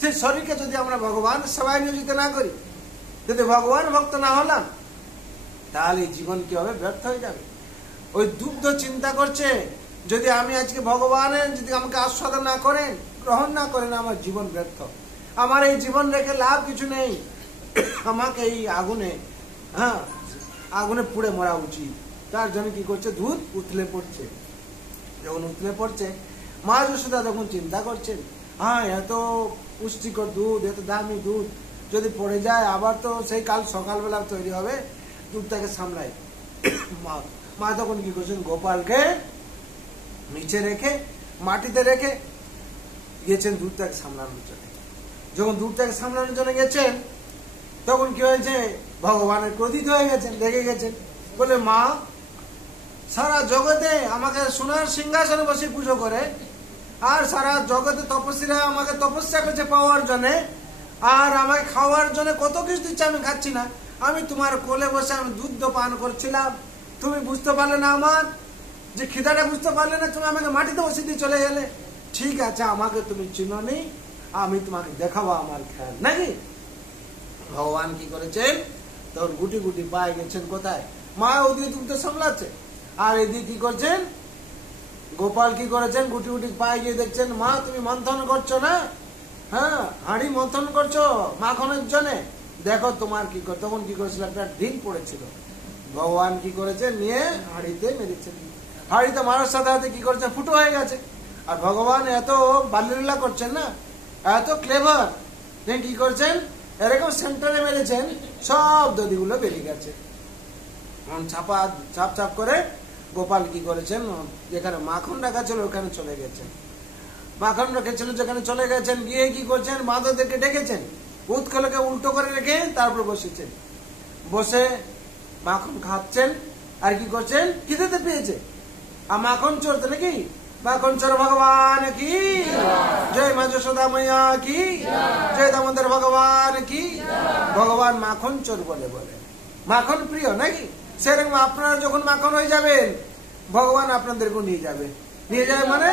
সেই শরীরকে যদি আমরা ভগবান সেবায় নিয়োজিত না করি, যদি ভগবান ভক্ত না হলাম, তাহলে জীবন কি হবে? ব্যর্থ হয়ে যাবে। ওই দুগ্ধ চিন্তা করছে, যদি আমি আজকে ভগবানের যদি আমাকে আস্বাদন না করেন, গ্রহণ না করেন, আমার জীবন ব্যর্থ, আমার এই জীবন রেখে লাভ কিছু নেই, আমাকে এই আগুনে আগুনে পুড়ে মরা উচিত। তার জন্য কি করছে? দুধ উতলে পড়ছে। যখন উতলে পড়ছে, মা যশোদা তখন চিন্তা করছেন, এত পুষ্টিকর দুধ, এত দামি দুধ যদি পড়ে যায়, আবার তো সেই কাল সকালবেলা তৈরি হবে, দুধটাকে সামলাই। মা তখন কি করছেন? গোপালকে নিচে রেখে, মাটিতে রেখে গেছেন দুধটাকে সামলানোর জন্য। যখন দুধটাকে সামলানোর জন্য গেছেন, তখন কি হয়েছে? ভগবানের ক্রোধিত হয়ে গেছেন, রেগে গেছেন, বলে মা সারা জগতে আমাকে সোনার সিংহাসনে বসে পুজো করে, আর সারা জগতে তপস্বীরা আমাকে তপস্যা করছে পাওয়ার জন্য, আর আমাকে খাওয়ার জন্য কত কিছু দিচ্ছে, আমি খাচ্ছি না। আমি তোমার কোলে বসে আমি দুধ পান করছিলাম, তুমি বুঝতে পারলে না আমার যে খিদাটা, বুঝতে পারলে না, তুমি আমাকে মাটিতে বসে দিয়ে চলে গেলে। ঠিক আছে, আমাকে তুমি চিনো নি, আমি তোমাকে দেখাবো আমার খেয়াল, নাকি? ভগবান কি করেছেন? তখন গুটি গুটি পায়ে গেছেন কোথায়? মা ওদিকে দুধ সামলাচ্ছে, আর এদিকে কি করছেন? গোপাল কি করেছেন? গুটি গুটি পায়ে গিয়ে দেখছেন মা তুমি মন্থন করছো না, হাঁড়ি মন্থন করছো মাখনের জন্য, দেখো তোমার কি কর। তখন কি করেছিল? একটা ঢিল পড়েছিল, ভগবান কি করেছে? নিয়ে হাঁড়িতে মেরেছেন। হাঁড়িতে মারার সাথে সাথে কি করেছেন? ফুটো হয়ে গেছে। আর ভগবান এত বাল্যলীলা করছেন না, এত ক্লেভার, কি করছেন? এরকম সেন্টারে মেরেছেন, সব দধিগুলো বেরিয়ে গেছে। ছাপ ছাপ করে গোপাল কি করেছেন? যেখানে মাখন রাখা ছিল ওখানে চলে গেছেন। মাখন রেখেছিল যেখানে চলে গেছেন, গিয়ে কি করছেন? বাঁদরদেরকে ডেকেছেন, উৎকলকে উল্টো করে রেখে তারপর বসেছেন। বসে মাখন খাচ্ছেন, আর কি করছেন? খিদেতে পেয়েছে, আর মাখন চড়তে নাকি? মাখন চোর ভগবান কি জয়, মা যশোদা মাইয়া কি জয়, দামোদর ভগবান কি। ভগবান মাখন চোর বলে বলে, মাখন প্রিয় নাকি? সেরকম আপনারা যখন মাখন হয়ে যাবেন, ভগবান আপনাদেরকে নিয়ে যাবে। নিয়ে যাবে মানে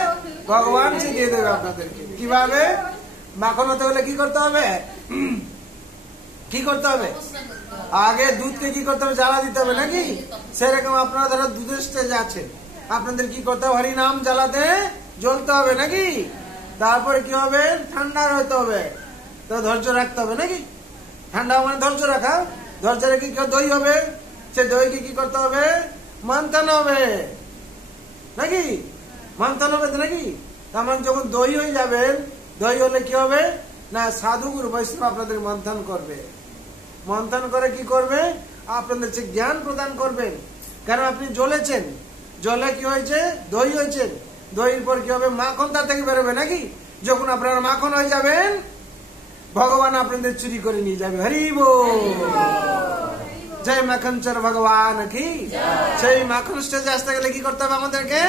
ভগবান সে দিয়ে দেবে আপনাদেরকে। কিভাবে? মাখন হতে হলে কি করতে হবে? কি করতে হবে? আগে দুধকে কি করতে হবে? জ্বালা দিতে হবে, নাকি? সেরকম আপনারা ধরো দুধের স্টেজে আছেন, আপনাদের কি করতে হবে? হরি নাম জ্বালাতে জ্বলতে হবে, নাকি? তারপরে কি হবে? ঠান্ডা হতে হবে, তো ধৈর্য রাখতে হবে, নাকি? ঠান্ডা মানে ধৈর্য রাখা। ধৈর্য রেখে কি দই হবে, সে দইকে কি করতে হবে? মন্থন হবে, নাকি? মন্থন হবে নাকি? তার মানে যখন দই হয়ে যাবেন, দই হলে কি হবে না? সাধু গুরু বৈষ্ণব আপনাদের মন্থন করবে। মন্থন করে কি করবে? আপনাদের যে জ্ঞান প্রদান করবেন। কারণ আপনি জ্বলেছেন, জলে কি হয়েছে? দই হয়েছে। দইয়ের পর কি হবে? মাখন তার থেকে বেরোবে, নাকি? যখন আপনারা মাখন হয়ে যাবেন, ভগবান আপনাদের চুরি করে নিয়ে যাবে। হরি বল, জয় মাখন চোর ভগবান কি। সেই মাখন স্টেজে আসতে গেলে কি করতে হবে? আমাদেরকে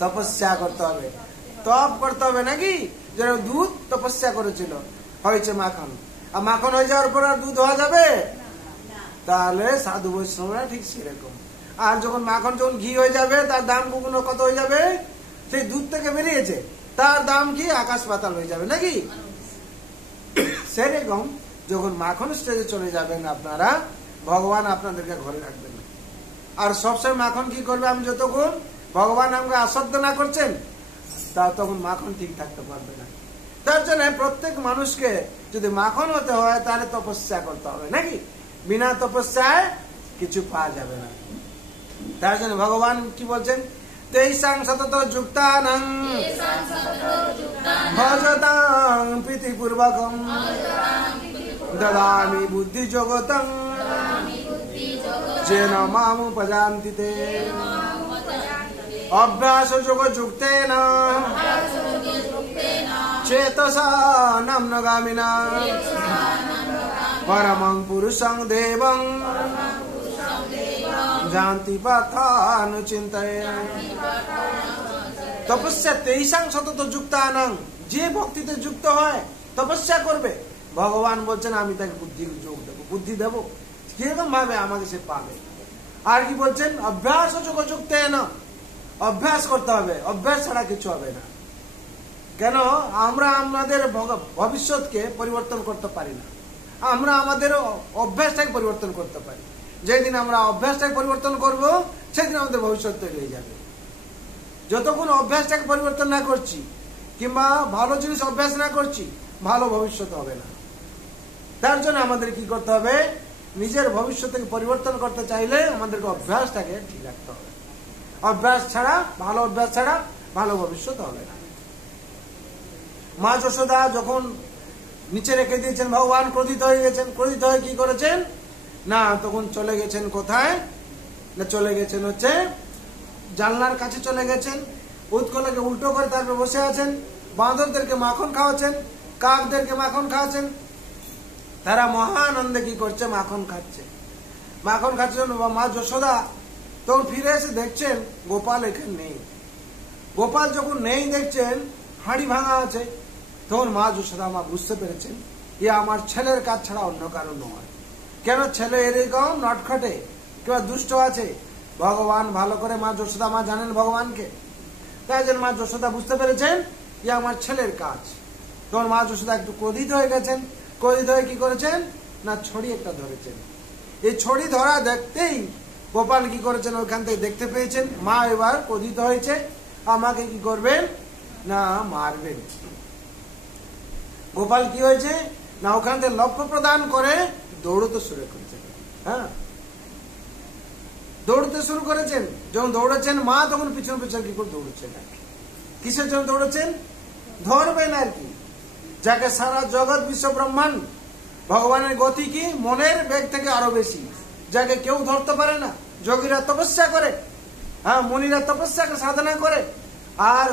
তপস্যা করতে হবে, তপ করতে হবে, নাকি? যারা দুধ তপস্যা করেছিল, হয়েছে মাখন। আর মাখন হয়ে যাওয়ার পর আর দুধ হওয়া যাবে? তাহলে সাধু বৈষ্ণবরা ঠিক সেরকম। আর যখন মাখন যখন ঘি হয়ে যাবে, তার দাম কত হয়ে যাবে? সেই দুধ থেকে বেরিয়েছে, তার দাম কি আকাশ পাতাল হয়ে যাবে, নাকি? সেরকম যখন মাখন স্টেজে চলে যাবেন আপনারা, ভগবান আপনাদেরকে ঘরে রাখবেন না। আর সবসময় মাখন কি করবে, আমি যতক্ষণ ভগবান আমাকে আশ্রদ্ধ না করছেন তা তখন মাখন ঠিক থাকতে পারবে না। তার জন্য প্রত্যেক মানুষকে যদি মাখন হতে হয় তাহলে তপস্যা করতে হবে, নাকি? বিনা তপস্যায় কিছু পাওয়া যাবে না। তার জন্য ভগবান কি বলছেন, তেইসাং সতত যুক্তানাং ভজতাং প্রীতিপূর্বকং দদামি বুদ্ধি জগতং যেন মামুপযান্তি তে। অভ্যাস যোগ যুক্তেন চেতসা নাম্নগামিনা পরমং পুরুষং দেবং জানতি পাথানুচিন্তয়ে। তপস্যা তেইসাং সতত যুক্তানাং, যে ভক্তিতে যুক্ত হয় তপস্যা করবে, ভগবান বলছেন আমি তাকে বুদ্ধি যোগ দেবো, বুদ্ধি দেবো, কিরকম ভাবে আমাকে সে পাবে। আর কি বলছেন, অভ্যাস যোগ যুক্তেন, অভ্যাস করতে হবে, অভ্যাস ছাড়া কিছু হবে না। কেন? আমরা আমাদের ভবিষ্যৎকে পরিবর্তন করতে পারি না, আমরা আমাদের অভ্যাসটাকে পরিবর্তন করতে পারি। যেদিন আমরা অভ্যাসটাকে পরিবর্তন করব সেদিন আমাদের ভবিষ্যৎ তৈরি হয়ে যাবে। যতক্ষণ অভ্যাসটাকে পরিবর্তন না করছি কিংবা ভালো জিনিস অভ্যাস না করছি, ভালো ভবিষ্যৎ হবে না। তার জন্য আমাদের কি করতে হবে, নিজের ভবিষ্যৎকে পরিবর্তন করতে চাইলে আমাদেরকে অভ্যাসটাকে ঠিক রাখতে হবে। অভ্যাস ছাড়া, ভালো অভ্যাস ছাড়া ভালো ভবিষ্যৎ হবে না। মা যশোদা যখন নিচে রেখে দিয়েছেন, ভগবান ক্রোধিত হয়ে গেছেন। ক্রোধিত হয়ে কি করেছেন না, তখন চলে গেছেন কোথায় না, চলে গেছেন হচ্ছে জানলার কাছে চলে গেছেন, উৎকলকে উল্টো করে তারপরে বসে আছেন, বাঁদরদেরকে মাখন খাওয়াচ্ছেন, কাকদেরকে মাখন খাওয়াচ্ছেন। তারা মহানন্দে কি করছে, মাখন খাচ্ছে। মাখন খাচ্ছে মা যশোদা তখন ফিরে এসে দেখছেন গোপাল এখানে নেই। গোপাল যখন নেই দেখছেন, হাঁড়ি ভাঙা আছে, তখন মা যশোদা মা বুঝতে পেরেছেন এ আমার ছেলের কাজ ছাড়া অন্য কারণ নয়। কেন? ছেলে এরকম নটখটে কিংবা দুষ্ট আছে। ভগবান ভালো করে মা যশোদা মা জানেন ভগবানকে, তাই জন্য মা যশোদা বুঝতে পেরেছেন এ আমার ছেলের কাজ। তখন মা যশোদা একটু ক্রোধিত হয়ে গেছেন। ক্রোধিত হয়ে কি করেছেন না, ছড়ি একটা ধরেছেন। এই ছড়ি ধরা দেখতেই গোপাল কি করেছেন, ওইখান থেকে দেখতে পেয়েছেন মা এবার ক্রোধিত হয়েছে, আমাকে কি করবেন না, মারবেন। গোপাল কি হয়েছে না, ওখান থেকে লক্ষ্য প্রদান করে দৌড়তে শুরু করেছেন। হ্যাঁ, দৌড়তে শুরু করেছেন। যখন দৌড়েছেন মা, তখন পিছন পিছন কি করে দৌড়ছেন। কিসের জন্য দৌড়েছেন? ধরবেন আর কি। যাকে সারা জগৎ বিশ্ব ব্রহ্মাণ্ড, ভগবানের গতি কি মনের বেগ থেকে আরো বেশি, যাকে কেউ ধরতে পারে না। যোগীরা তপস্যা করে, হ্যাঁ, মুনিরা তপস্যা সাধনা করে, আর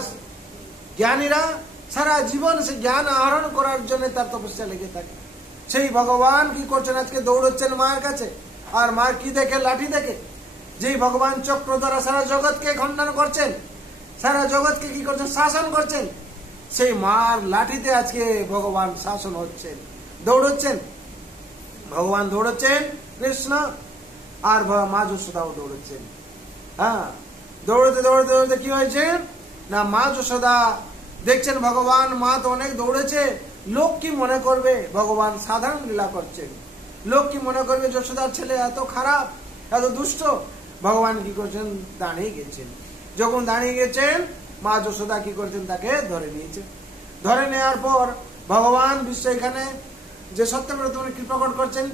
জ্ঞানীরা সারা জীবন সে জ্ঞান আহরণ করার জন্য তার তপস্যা লেগে থাকে। সেই ভগবান কি করছেন, আজকে দৌড়চ্ছেন মায়ের কাছে। আর মায়ের কি দেখে? লাঠি দেখে। যেই ভগবান চক্র দ্বারা সারা জগৎকে খণ্ডন করছেন, সারা জগৎকে কি করছেন, শাসন করছেন, সেই মার লাঠিতে আজকে ভগবান শাসন হচ্ছেন, দৌড়চ্ছেন। ভগবান দৌড়চ্ছেন কৃষ্ণ, আর মা যশোদাও দৌড়চ্ছেন। হ্যাঁ, দৌড়তে দৌড়তে দৌড়তে কি হয়েছে না, মা যশোদা দেখছেন ভগবান মা তো অনেক দৌড়েছে, লোক কি মনে করবে ভগবান সাধারণ লীলা করছেন, লোক কি মনে করবে যশোদার ছেলে এত খারাপ, এত দুষ্ট। ভগবান কি করছেন, দাঁড়িয়ে গেছেন। যখন দাঁড়িয়ে গেছেন, মা যশোদা কি করছেন, তাকে ধরে নিয়েছেন। ধরে নেওয়ার পর ভগবান বিশ্ব এখানে যে সত্যব্রত কি প্রকট করছেন,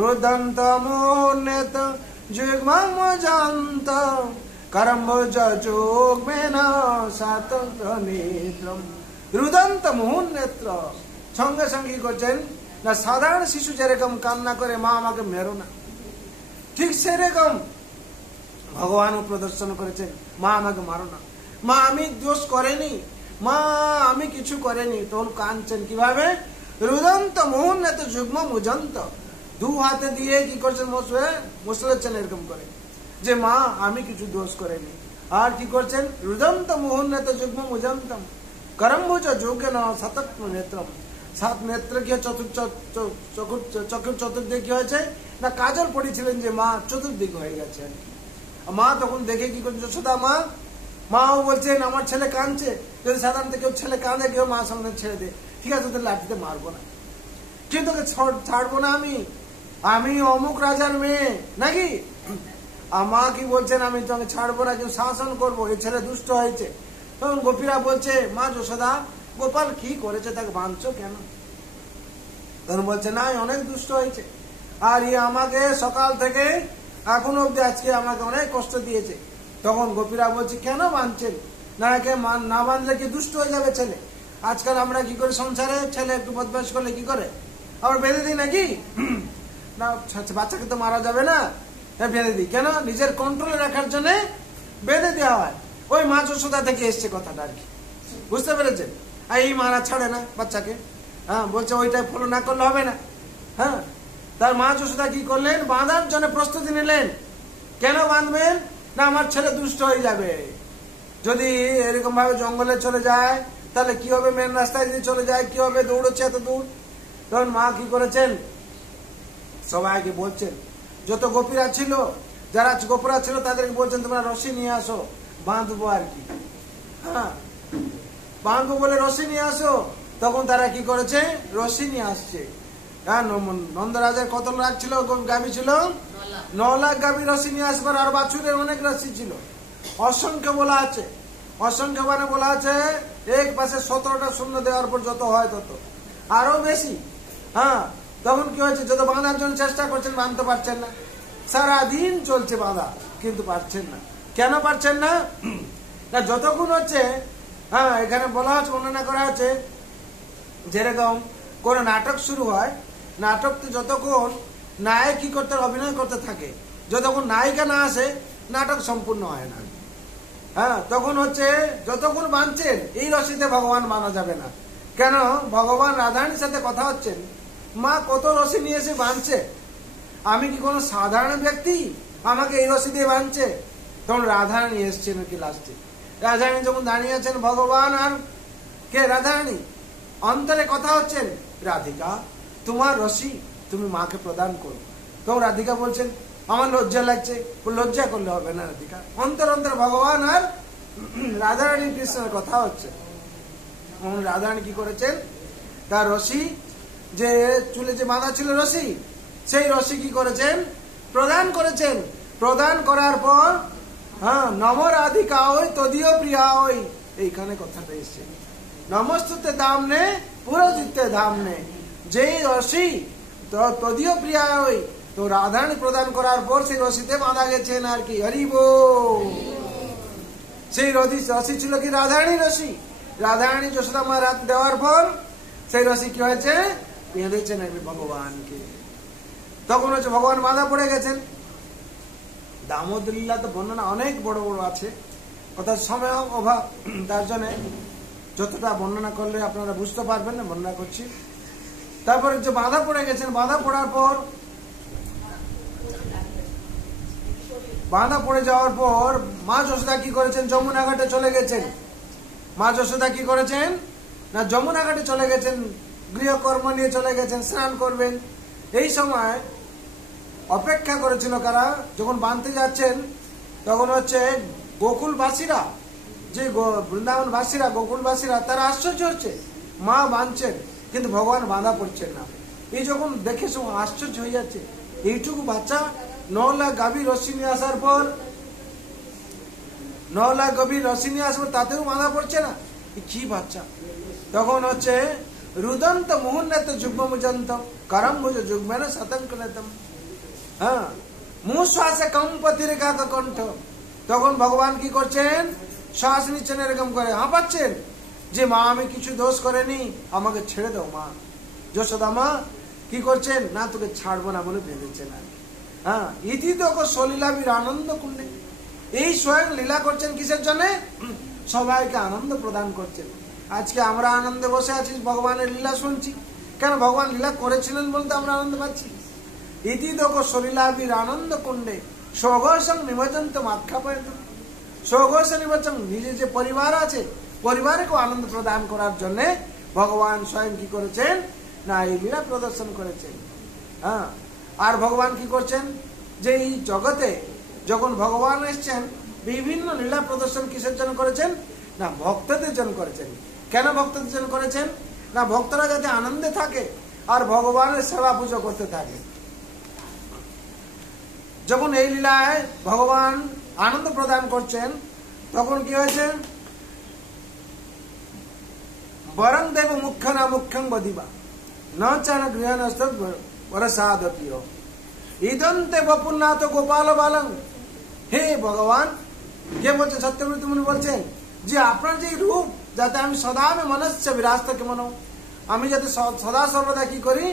রুদন্ত মুন্নত যুগ্মজান্ত করম্বজ যোগ মেনা সাতন্ত্র নেত্রম। রুদন্ত মোহন নেত্র, সঙ্গে সঙ্গে কি করছেন না, সাধারণ শিশু যেরকম কান্না করে মা আমাকে মেরো না, ঠিক সেরকম ভগবান প্রদর্শন করেছেন, মা আমাকে মারো না, মা আমি দোষ করেনি, মা আমি কিছু করেনি। তখন কাঁদছেন কিভাবে, রুদন্ত মোহন নেত্র যুগ্ম মুজন্ত, দু হাতে দিয়ে কি করছেন, মুসলেছেন এরকম করে যে মা আমি কিছু দোষ করেনি। আর কি করছেন, রুদন্ত মোহন নেত্র যুগ্ম মুজন্তম করম্বুজ যোগে ন শতত্ম নেত্রম। সাত নেত্র কি চক্ষুর চতুর্দিক কি হয়েছে না, কাজল পড়েছিলেন যে মা চতুর্দিক হয়ে গেছে। মা তখন দেখে কি করছে, যশোদা মাও বলছেন আমার ছেলে কাঁদছে, যদি সাধারণত কেউ ছেলে কাঁদে কেউ মা সামনে ছেড়ে দে, ঠিক আছে তোদের লাঠিতে মারবো না, কিন্তু ছাড়বো না, আমি অমুক রাজার মেয়ে নাকি, আর মা কি বলছেন, আমি তোমাকে ছাড়বো না, কিন্তু শাসন করবো, এই ছেলে দুষ্ট হয়েছে। তখন গোপীরা বলছে, মা যশোদা, গোপাল কি করেছে, তাকে বাঁধছো কেন? তখন বলছে, না অনেক দুষ্ট হয়েছে, আর আমাকে সকাল থেকে এখন অব্দি আজকে আমাকে অনেক কষ্ট দিয়েছে। তখন গোপীরা বলছে, কেন বাঁধছেন? না না বাঁধলে কি দুষ্ট হয়ে যাবে ছেলে? আজকাল আমরা কি করে সংসারে ছেলে একটু বদমাশ করলে কি করে, আবার বেঁধে দিই নাকি? না বাচ্চাকে তো মারা যাবে না, বেঁধে দিই। কেন? নিজের কন্ট্রোলে রাখার জন্য বেঁধে দেওয়া হয়। ওই মা যশোদা থেকে এসছে কথাটা আর কি, বুঝতে পেরেছেন? আর এই মারা ছাড়ে না বাচ্চাকে, হ্যাঁ, বলছে ওইটাই ফলো না করলে হবে না। হ্যাঁ, তার মা যশোদা কি করলেন, বাঁধার জন্য প্রস্তুতি নিলেন। কেন বাঁধবেন? না আমার ছেলে দুষ্ট হয়ে যাবে, যদি এরকম ভাবে জঙ্গলে চলে যায় তাহলে কি হবে, মেন রাস্তায় যদি চলে যায় কি হবে, দৌড়চ্ছে এত দূর। তখন মা কি করেছেন, সবাইকে বলছেন, যত গোপীরা ছিল, যারা গোপরা ছিল তাদেরকে বলছেন, তোমরা রশি নিয়ে আসো, বাঁধবো আর কি। হ্যাঁ, বাঁধবো বলে রশি নিয়ে আসো। তখন তারা কি করেছে, রশি নিয়ে আসছে। হ্যাঁ, নন্দরাজার কত লাখ ছিল, গাভী ছিল 9 লাখ গাভী, রশি নিয়ে আসবার। আর বাছুরের অনেক রশি ছিল, অসংখ্য বলা আছে, অসংখ্য মানে বলা আছে এক পাশে 17টা শূন্য দেওয়ার পর যত হয় তত, আরো বেশি। হ্যাঁ, তখন কি হয়েছে, যত বাঁধার জন্য চেষ্টা করছেন বাঁধতে পারছেন না, সারাদিন চলছে বাঁধা, কিন্তু পারছেন না। কেন পারছেন না? না যতক্ষণ হচ্ছে, হ্যাঁ, এখানে বলা হচ্ছে, বর্ণনা করা হচ্ছে, যেরকম কোন নাটক শুরু হয়, নাটকতে যতক্ষণ নায়ক কি করতে অভিনয় করতে থাকে, যতক্ষণ নায়িকা না আসে নাটক সম্পূর্ণ হয় না। হ্যাঁ, তখন হচ্ছে যতক্ষণ বাঁধছেন এই রশিতে ভগবান মানা যাবে না। কেন? ভগবান রাধারানীর সাথে কথা হচ্ছেন, মা কত রশি নিয়ে এসে বাঁধছে, আমি কি কোনো সাধারণ ব্যক্তি, আমাকে এই রশি দিয়ে বাঁধছে? তখন রাধারানী এসছেন কি লাস্টে। রাধারানী যখন দাঁড়িয়ে আছেন, ভগবান আর কে, রাধারানী অন্তরে কথা হচ্ছেন, রাধিকা তোমার রশি তুমি মাকে প্রদান করো। তখন রাধিকা বলছেন, আমার লজ্জা লাগছে। লজ্জা করলে হবে না রাধিকা, অন্তর অন্তর ভগবান আর রাধারানী কৃষ্ণের কথা হচ্ছে। রাধারানী কি করেছেন, তার রশি যে চুলে যে বাঁধা ছিল রশি, সেই রশি কি করেছেন, প্রদান করেছেন। প্রদান করার পর, হ্যাঁ, নম রাধিকা ওই তদীয় প্রিয়া ওই, এইখানে কথাটা এসছে, নমস্তুতে দাম নে পুরোজিতে ধাম নে, যেই রশি তদীয় প্রিয়া ওই, তো রাধারানী প্রদান করার পর সেই রশিতে বাঁধা গেছেন আর কি। হরি বল। সেই রশি ছিল কি রাধারানী রশি। রাধারানী যশোদা মার হাত দেওয়ার পর সেই রশি কি হয়েছে, বেঁধেছেন ভগবানকে। তখন হচ্ছে ভগবান বাঁধা পড়ে গেছেন। দামোদর লীলা তো বর্ণনা অনেক বড় বড় আছে, অর্থাৎ সময় অভাব, তার জন্য যতটা বর্ণনা করলে আপনারা বুঝতে পারবেন না, বর্ণনা করছি। তারপরে যে বাঁধা পড়ে গেছেন, বাঁধা পড়ার পর, বাঁধা পড়ে যাওয়ার পর মা যশোদা কি করেছেন, যমুনা ঘাটে চলে গেছেন। মা যশোদা কি করেছেন, না যমুনা ঘাটে চলে গেছেন, গৃহকর্ম নিয়ে চলে গেছেন, স্নান করবেন। এই সময় অপেক্ষা করেছিল কারা, যখন বাঁধতে যাচ্ছেন তখন হচ্ছে গোকুলবাসীরা, যে বৃন্দাবনবাসীরা, গোকুলবাসীরা, তারা আশ্চর্য হচ্ছে, মা বাঁধছেন কিন্তু ভগবান বাঁধা পড়ছেন না। এই যখন দেখে সব আশ্চর্য হয়ে যাচ্ছে, এইটুকু বাচ্চা 9 লাখ গাভী রশি নিয়ে আসার পর, 9 লাখ গাভী রশি নিয়ে আসার পর তাতেও বাঁধা পড়ছে না, কি বাচ্চা। তখন হচ্ছে রুদন্ত মুহুন্নত যুগ্ম মুজন্ত করম মুজ যুগ্মেন শতঙ্ক নেতম, হ্যাঁ, মুহ শ্বাসে কম্পতির গাত কণ্ঠ। তখন ভগবান কি করছেন, শ্বাস নিচ্ছেন এরকম করে, হাঁপাচ্ছেন, যে মা আমি কিছু দোষ করেনি, আমাকে ছেড়ে দাও মা। যশোদা মা কি করছেন, না তোকে ছাড়বো না বলে বেঁধেছেন আর। হ্যাঁ, ইতি তো সলীলাবীর আনন্দ কুণ্ডে, এই স্বয়ং লীলা করছেন কিসের জন্য, সবাইকে আনন্দ প্রদান করছেন। আজকে আমরা আনন্দে বসে আছি, ভগবানের লীলা শুনছি, কেন ভগবান লীলা করেছিলেন বলতে আমরা আনন্দ পাচ্ছি। ইতি তো সলীলাবীর আনন্দ কুণ্ডে স্বঘোষং নিমজ্জন্ত মাক্ষা পর্যন্ত, স্বঘোষ নিমজ্জন, নিজের যে পরিবার আছে পরিবারকে আনন্দ প্রদান করার জন্য ভগবান স্বয়ং কি করেছেন, না এই লীলা প্রদর্শন করেছেন। হ্যাঁ, আর ভগবান কি করছেন, যে এই জগতে যখন ভগবান এসছেন, বিভিন্ন লীলা প্রদর্শন কিসের জন্য করেছেন, না ভক্তদের জন্য করেছেন। কেন ভক্তদের জন্য করেছেন, না ভক্তরা যাতে আনন্দে থাকে আর ভগবানের সেবা পুজো করতে থাকে। যখন এই লীলায় ভগবান আনন্দ প্রদান করছেন তখন কি হয়েছে, বরং দেব মুখ্য না মুখ্যং বদিবা ন চান গৃহস্থ বরসাদপিও ইদন্তে বপুন্নাথ গোপাল বালং। হে ভগবান, কে বলছেন? সত্যব্রত মুনি বলছেন যে আপনার যে রূপ, যাতে আমি সদা মনস্য বিরাজ থাকে মনো, আমি যাতে সদা সর্বদা কি করি,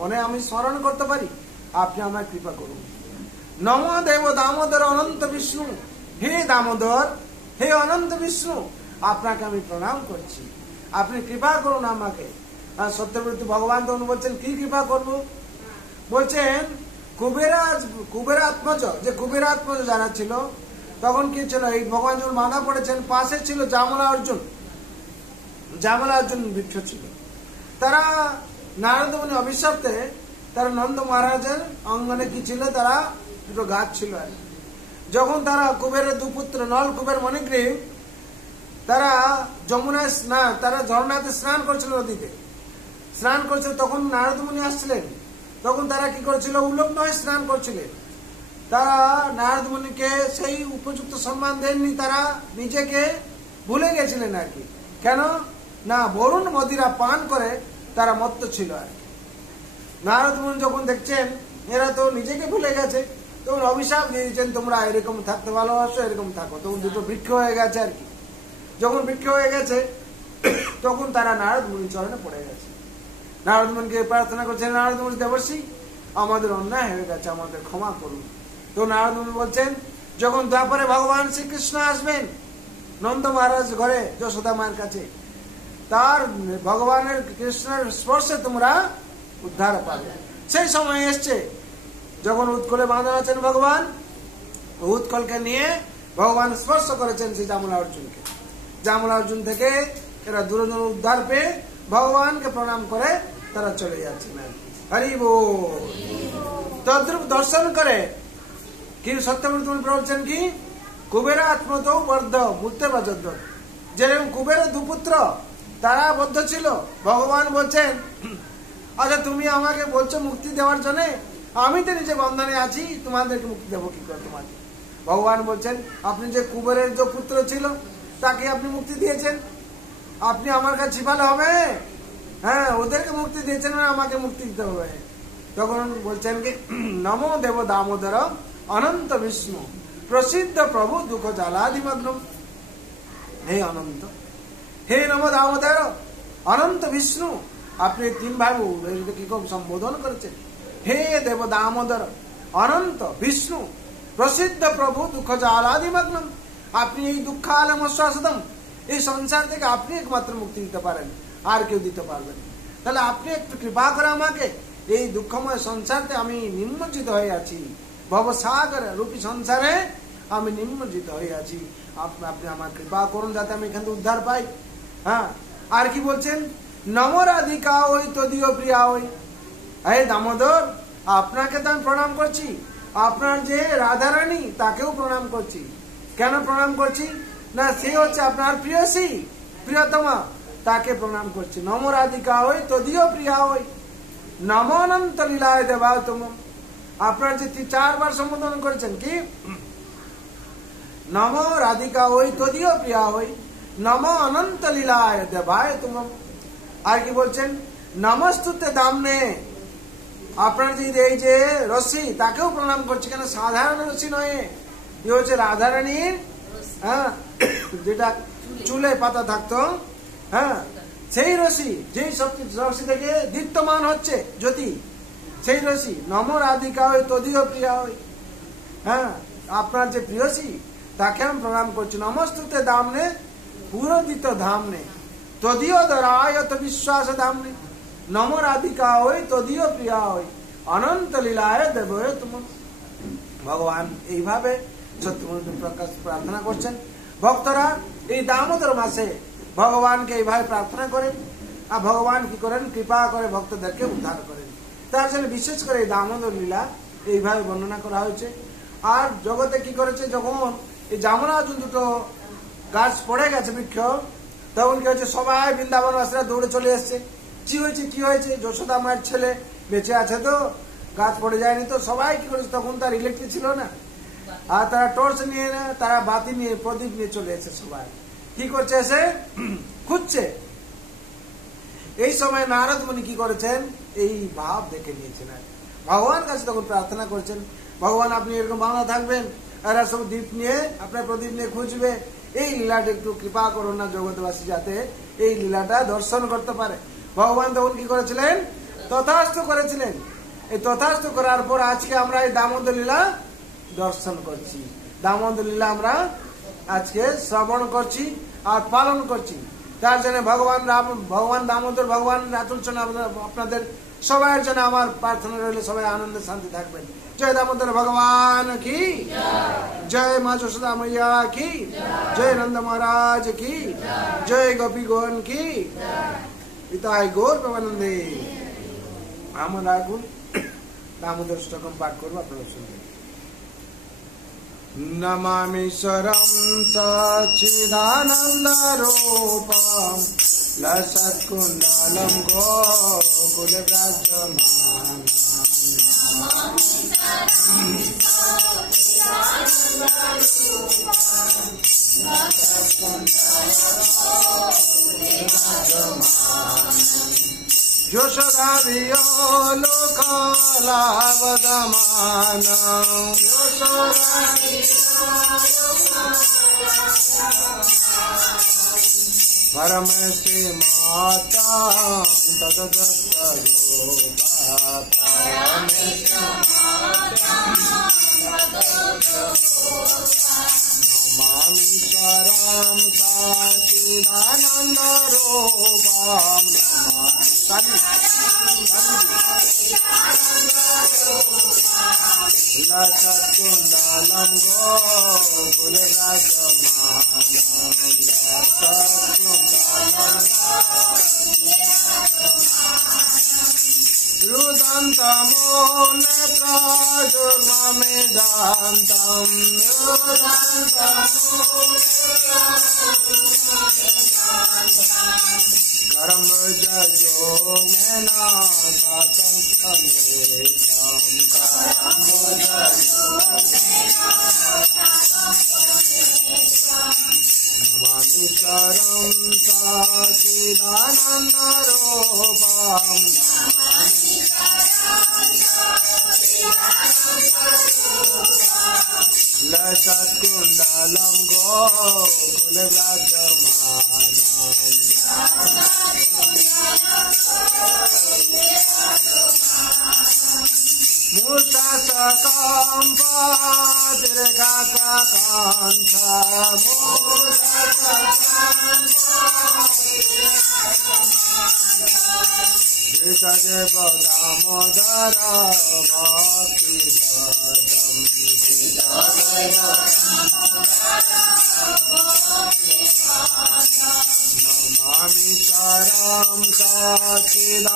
মনে আমি স্মরণ করতে পারি, আপনি আমার কৃপা করুন। নম দেব দামোদর অনন্ত বিষ্ণু। হে দামোদর, হে অনন্ত বিষ্ণু, আপনাকে আমি প্রণাম করছি, আপনি কৃপা করুন আমাকে। আর সত্যব্রত ভগবান তখন বলছেন কি কৃপা করব? বলছেন কুবেরাত্মজ, যে কুবেরাত্মজ যারা ছিল তখন কি ছিল, এই ভগবান যখন মানা পড়েছেন পাশে ছিল জামলা অর্জুন বৃক্ষ ছিল। তারা নারদ মুনি অভিশপ্তে তারা নন্দ মহারাজের অঙ্গনে কি ছিল, তারা দুটো গাছ ছিল। আর যখন তারা কুবেরের দুপুত্র নল কুবের মণিগ্রীব তারা যমুনায় তারা ঝর্ণাতে স্নান করছিল, নদীতে স্নান করছিল, তখন নারদ মুনি আসছিলেন। তখন তারা কি করেছিল, উলগ্ন হয়ে স্নান করছিলেন। তারা নারদ মুনিকে সেই উপযুক্ত সম্মান দেননি, তারা নিজেকে ভুলে গেছিলেন আর কি। কেন না, বরুণ মদিরা পান করে তারা মত্ত ছিল আর কি। নারদ মুনি যখন দেখছেন এরা তো নিজেকে ভুলে গেছে, তখন অভিশাপ দিয়ে দিচ্ছেন, তোমরা এরকম থাকতে ভালোবাসো, এরকম থাকো। তখন দুটো বৃক্ষ হয়ে গেছে আর কি। যখন বৃক্ষ হয়ে গেছে তখন তারা নারদ মুনির চরণে পড়ে গেছে। নারদ মুনিকে প্রার্থনা করছেন, নারদ মুনি দেবর্ষি, আমাদের অন্যায় হয়ে গেছে, আমাদের ক্ষমা করুন। তো নারদ মুনি বলছেন, যখন দ্বাপরে ভগবান শ্রীকৃষ্ণ আসবেন নন্দ মহারাজ ঘরে যশোদা মায়ের কাছে, তার ভগবানের কৃষ্ণের স্পর্শে তোমরা উদ্ধার পাবে। সেই সময় এসছে যখন উৎকলে বাঁধা আছেন ভগবান, উৎকলকে নিয়ে ভগবান স্পর্শ করেছেন সেই জামলা অর্জুনকে। জামলা অর্জুন থেকে এরা দূরে দূরে উদ্ধার পেয়ে ভগবানকে প্রণাম করে তারা চলে যাচ্ছেন। হরি বল। তদ্রূপ দর্শন করে কি সত্যব্রত বলছেন কি, কুবেরা আত্মত বদ্ধ মূর্তে বদ্ধ, যেরকম কুবেরের দুপুত্র তারা বদ্ধ ছিল, ভগবান বলছেন আচ্ছা তুমি আমাকে বলছো মুক্তি দেওয়ার জন্য, আমি তো নিজে বন্ধনে আছি, তোমাদেরকে মুক্তি দেবো কি করে তোমাকে? ভগবান বলছেন আপনি যে কুবেরের যে পুত্র ছিল তাকে আপনি মুক্তি দিয়েছেন, আপনি আমার কাছে ছিপালে হবে? হ্যাঁ, ওদেরকে মুক্তি দিয়েছেন, আমাকে মুক্তি দিতে হবে। তখন বলছেন কি, নম দেব দামোদর অনন্ত বিষ্ণু প্রসিদ্ধ প্রভু দুঃখ জালাদিমগ্ন। হে অনন্ত, হে নম দামোদর অনন্ত বিষ্ণু, আপনি তিন ভাই কি সম্বোধন করেছেন। হে দেব দামোদর অনন্ত বিষ্ণু প্রসিদ্ধ প্রভু দুঃখ জালাদিমগ্ন, আপনি এই দুঃখালমস্বাসদম, এই সংসার থেকে আপনি একমাত্র মুক্তি দিতে পারেন, আর কেউ দিতে পারবেন। তাহলে আপনি একটু কৃপা করে আমাকে, এই দুঃখময় সংসারতে আমি নিমজ্জিত হয়ে আছি, ভবসাগর রূপী সংসারে আমি নিমজ্জিত হয়ে আছি, আপনি আমার কৃপা করুন যাতে আমি এখান থেকে উদ্ধার পাই। হ্যাঁ, আর কি বলছেন, নমরাধিকা ওই তদীয় প্রিয়া ওই। হে দামোদর, আপনাকে তো আমি প্রণাম করছি, আপনার যে রাধারানী তাকেও প্রণাম করছি। কেন প্রণাম করছি না, সে হচ্ছে আপনার প্রিয়সী, প্রিয়তমা, তাকে প্রণাম করছি। নমরাধিকা ওই তদীয় প্রিয়া ওই নম অনন্ত লীলায় দেবায় তুম। আপনার যে 4 বার সম্বোধন করেছেন কি, নম রাধিকা ওই তদীয় প্রিয়া ওই নম অনন্ত লীলায় দেবায় তুম। আর কি বলছেন, নমস্তুতে দামনে, আপনার যে এই যে রশ্মি তাকেও প্রণাম করছি। কেন সাধারণ রশ্মি নয়, এ হচ্ছে রাধারানীর, হ্যাঁ, যেটা চুলে পাতা থাকতো, হ্যাঁ, সেই রশ্মি, যেই রশ্মি থেকে দীপ্তমান হচ্ছে জ্যোতি, সেই রশ্মি। নম রাধিকা ওই তদীয় প্রিয়া ওই, হ্যাঁ, আপনার যে প্রিয়সী তাকে আমি প্রণাম করছি। নমস্তুতে দামনে পুরোদিত ধামনে তদীয় দরায়ত বিশ্বাস ধামনে নম রাধিকা ওই তদীয় প্রিয়া ওই অনন্ত লীলায় দেব তুম। ভগবান এইভাবে সত্যমূর্তি প্রকাশ প্রার্থনা করছেন। ভক্তরা এই দামোদর মাসে ভগবানকে এইভাবে প্রার্থনা করেন, আর ভগবান কি করেন, কৃপা করে ভক্তদেরকে উদ্ধার করেন। তার জন্য বিশেষ করে এই দামোদর লীলা এইভাবে বর্ণনা করা হয়েছে। আর জগতে কি করেছে, যখন এই জামনা অর্জুন দুটো গাছ পড়ে গেছে বৃক্ষ, তখন কি হচ্ছে, সবাই বৃন্দাবনবাসীরা দৌড়ে চলে এসছে। কি হয়েছে, কি হয়েছে? যশোদা মায়ের ছেলে বেঁচে আছে তো? গাছ পড়ে যায়নি তো? সবাই কি করেছে, তখন তার ইলেকট্রিক ছিল না, আর তারা টর্চ নিয়ে না, তারা বাতি নিয়ে প্রদীপ নিয়ে চলে এসে সবাই কি করছে, এসে খুঁজছে। এই সময় নারদ মুনি কি করেছেন, এই ভাব দেখে নিয়েছেন, ভগবান কাছে তখন প্রার্থনা করেছেন, ভগবান আপনি এরকম বাংলা থাকবেন, এরা সব দ্বীপ নিয়ে আপনার প্রদীপ নিয়ে খুঁজবে, এই লীলাটা একটু কৃপা করুন না জগৎবাসী, যাতে এই লীলাটা দর্শন করতে পারে। ভগবান তখন কি করেছিলেন, তথাস্তু করেছিলেন। এই তথাস্তু করার পর আজকে আমরা এই দামোদর লীলা দর্শন করছি, দামোদর লীলা আমরা আজকে শ্রবণ করছি আর পালন করছি। তার জন্য ভগবান দামোদর, ভগবান রাতুলচন আপনাদের সবাইয়ের জন্য আমার প্রার্থনা রইল, সবাই আনন্দে শান্তি থাকবেন। জয় দামোদর ভগবান কি জয়, মা যশোদা मैया की जय, नंद महाराज की जय, गोपी गोन की পিতায় গৌর প্রেমানন্দে। আমরা এখন দামোদর স্তোত্র পাঠ করবো, আপনারা শুনবেন। নমামীশ্বরম সচ্চিদানন্দরূপম লসৎকুণ্ডলম গোকুলব্রজমানম। যশোদারিয় লোকালাবদমানম, परमश्री माता तददत्तरूपा, नमामि स्वरं सच्चिदानन्दरूपं, लसत्कुण्डलं गोकुलराजमानम्, रुदन्तमोनकाजुग्ममेदान्तं, कर्मजयोगेना सातङ्कनेत्रं, नमामि स्वरं सच्चिदानन्दरूपं, लसत्कुण्डलं गोकुलव्रजमानम्, मूषकम्पातिर्काकान्ता, ऋषदेव दामोदर भक्तिरतं, नमामि स्वरं सच्चिदानन्दरूपं,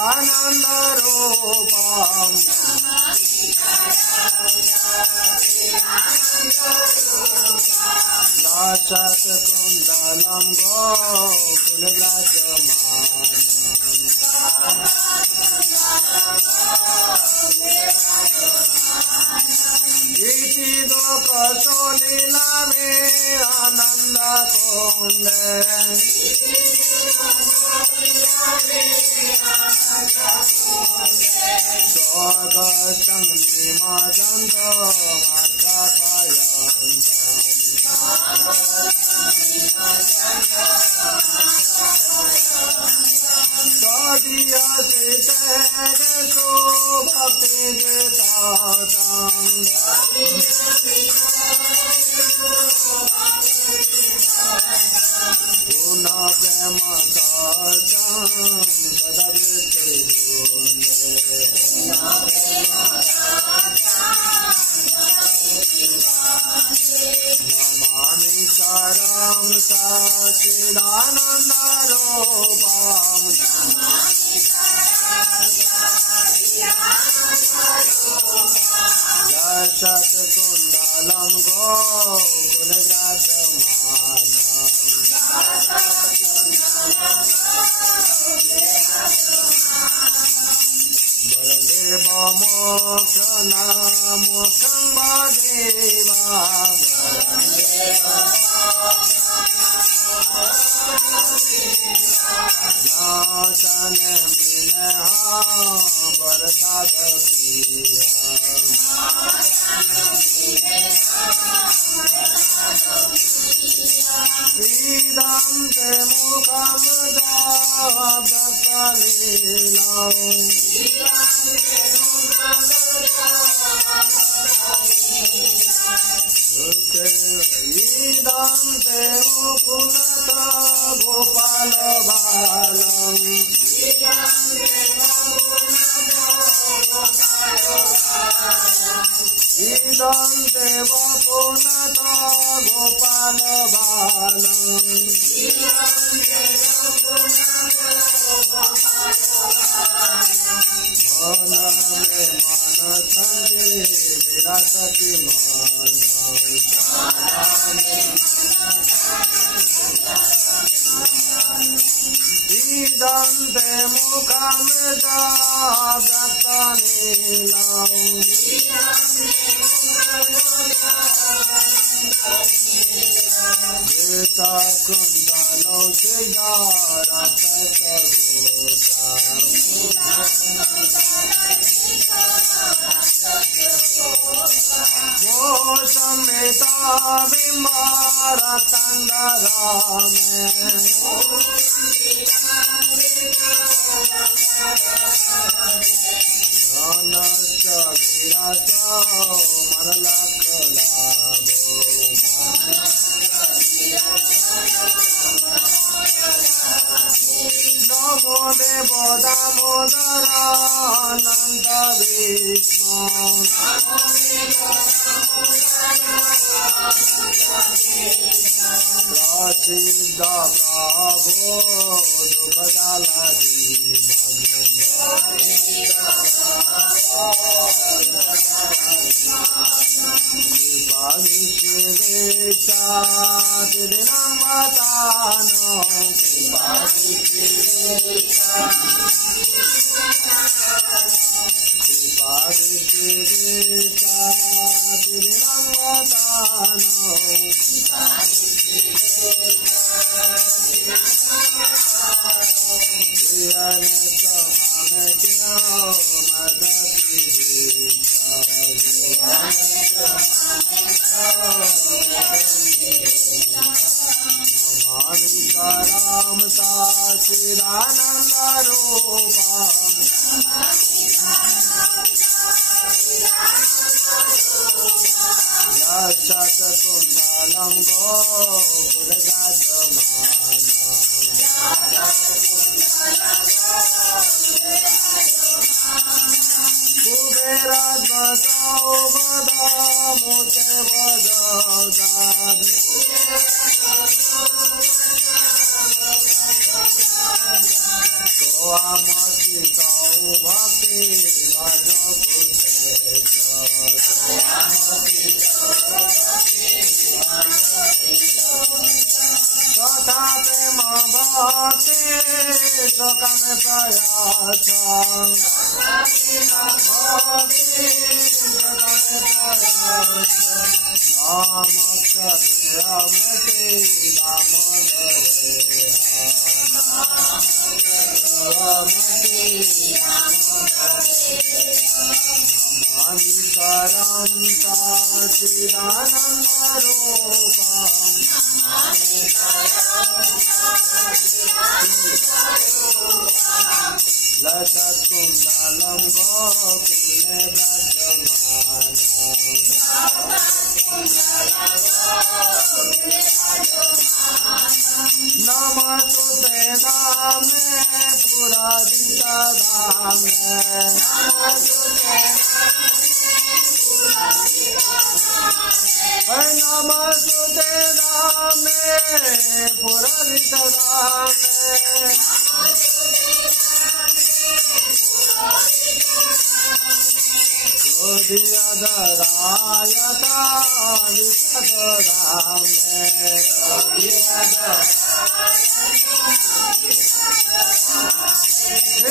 लसत्कुण्डलं गोकुलव्रजमानम्, इति लोकसोलीला मे आनन्दकुण्डे, नमामि स्वरं सच्चिदानन्दरूपं, लसत्कुण्डलं गोकुलव्रजमानम्, वरदे मोक्षं वादेवा नाचन मिलहा बरसात पिया इदं ते मुखं जाभक्तलीलां इदं ते मुकुन्द गोपाल बालम् इदं ते मुकुन्द गोपाल बालम् मन में मनसन्ते विरासति मन इदं ते मुखं जाभक्तलीलां कुन्तलौ सिद्धारतसघोषा मोसमेता बिम्बारतंडरा में धनश्च विरस मरलकलाभो नमो देव दामोदरानन्द विष्णु प्रसिद्ध प्रभो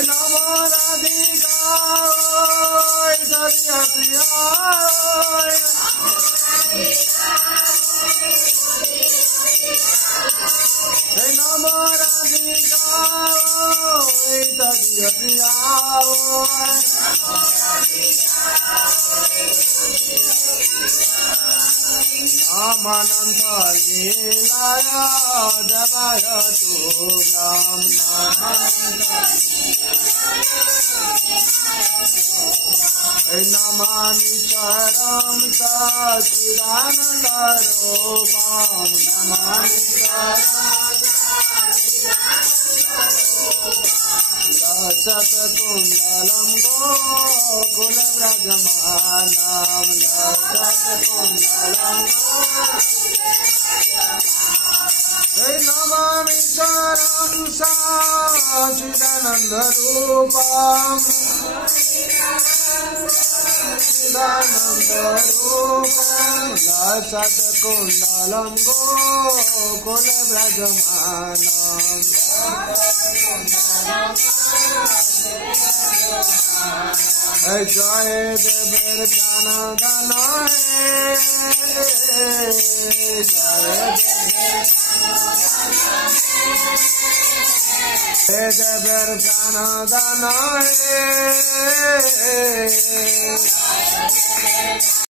नमो Radhika Hey Namo Radhika Tadiya Priya Namananda Leelaya Devaya Tu Ram Namananda Namami Charam Sachidananda Rupam Namami Charam Lasat Kundalam Gokula Brajamanam Lasat Kundalam Namami Charam Sachidananda Rupam Chidananda Rupam Lasat Kundalam Gokula Brajamanam Jai Devar Pranadana Jai Devar Pranadana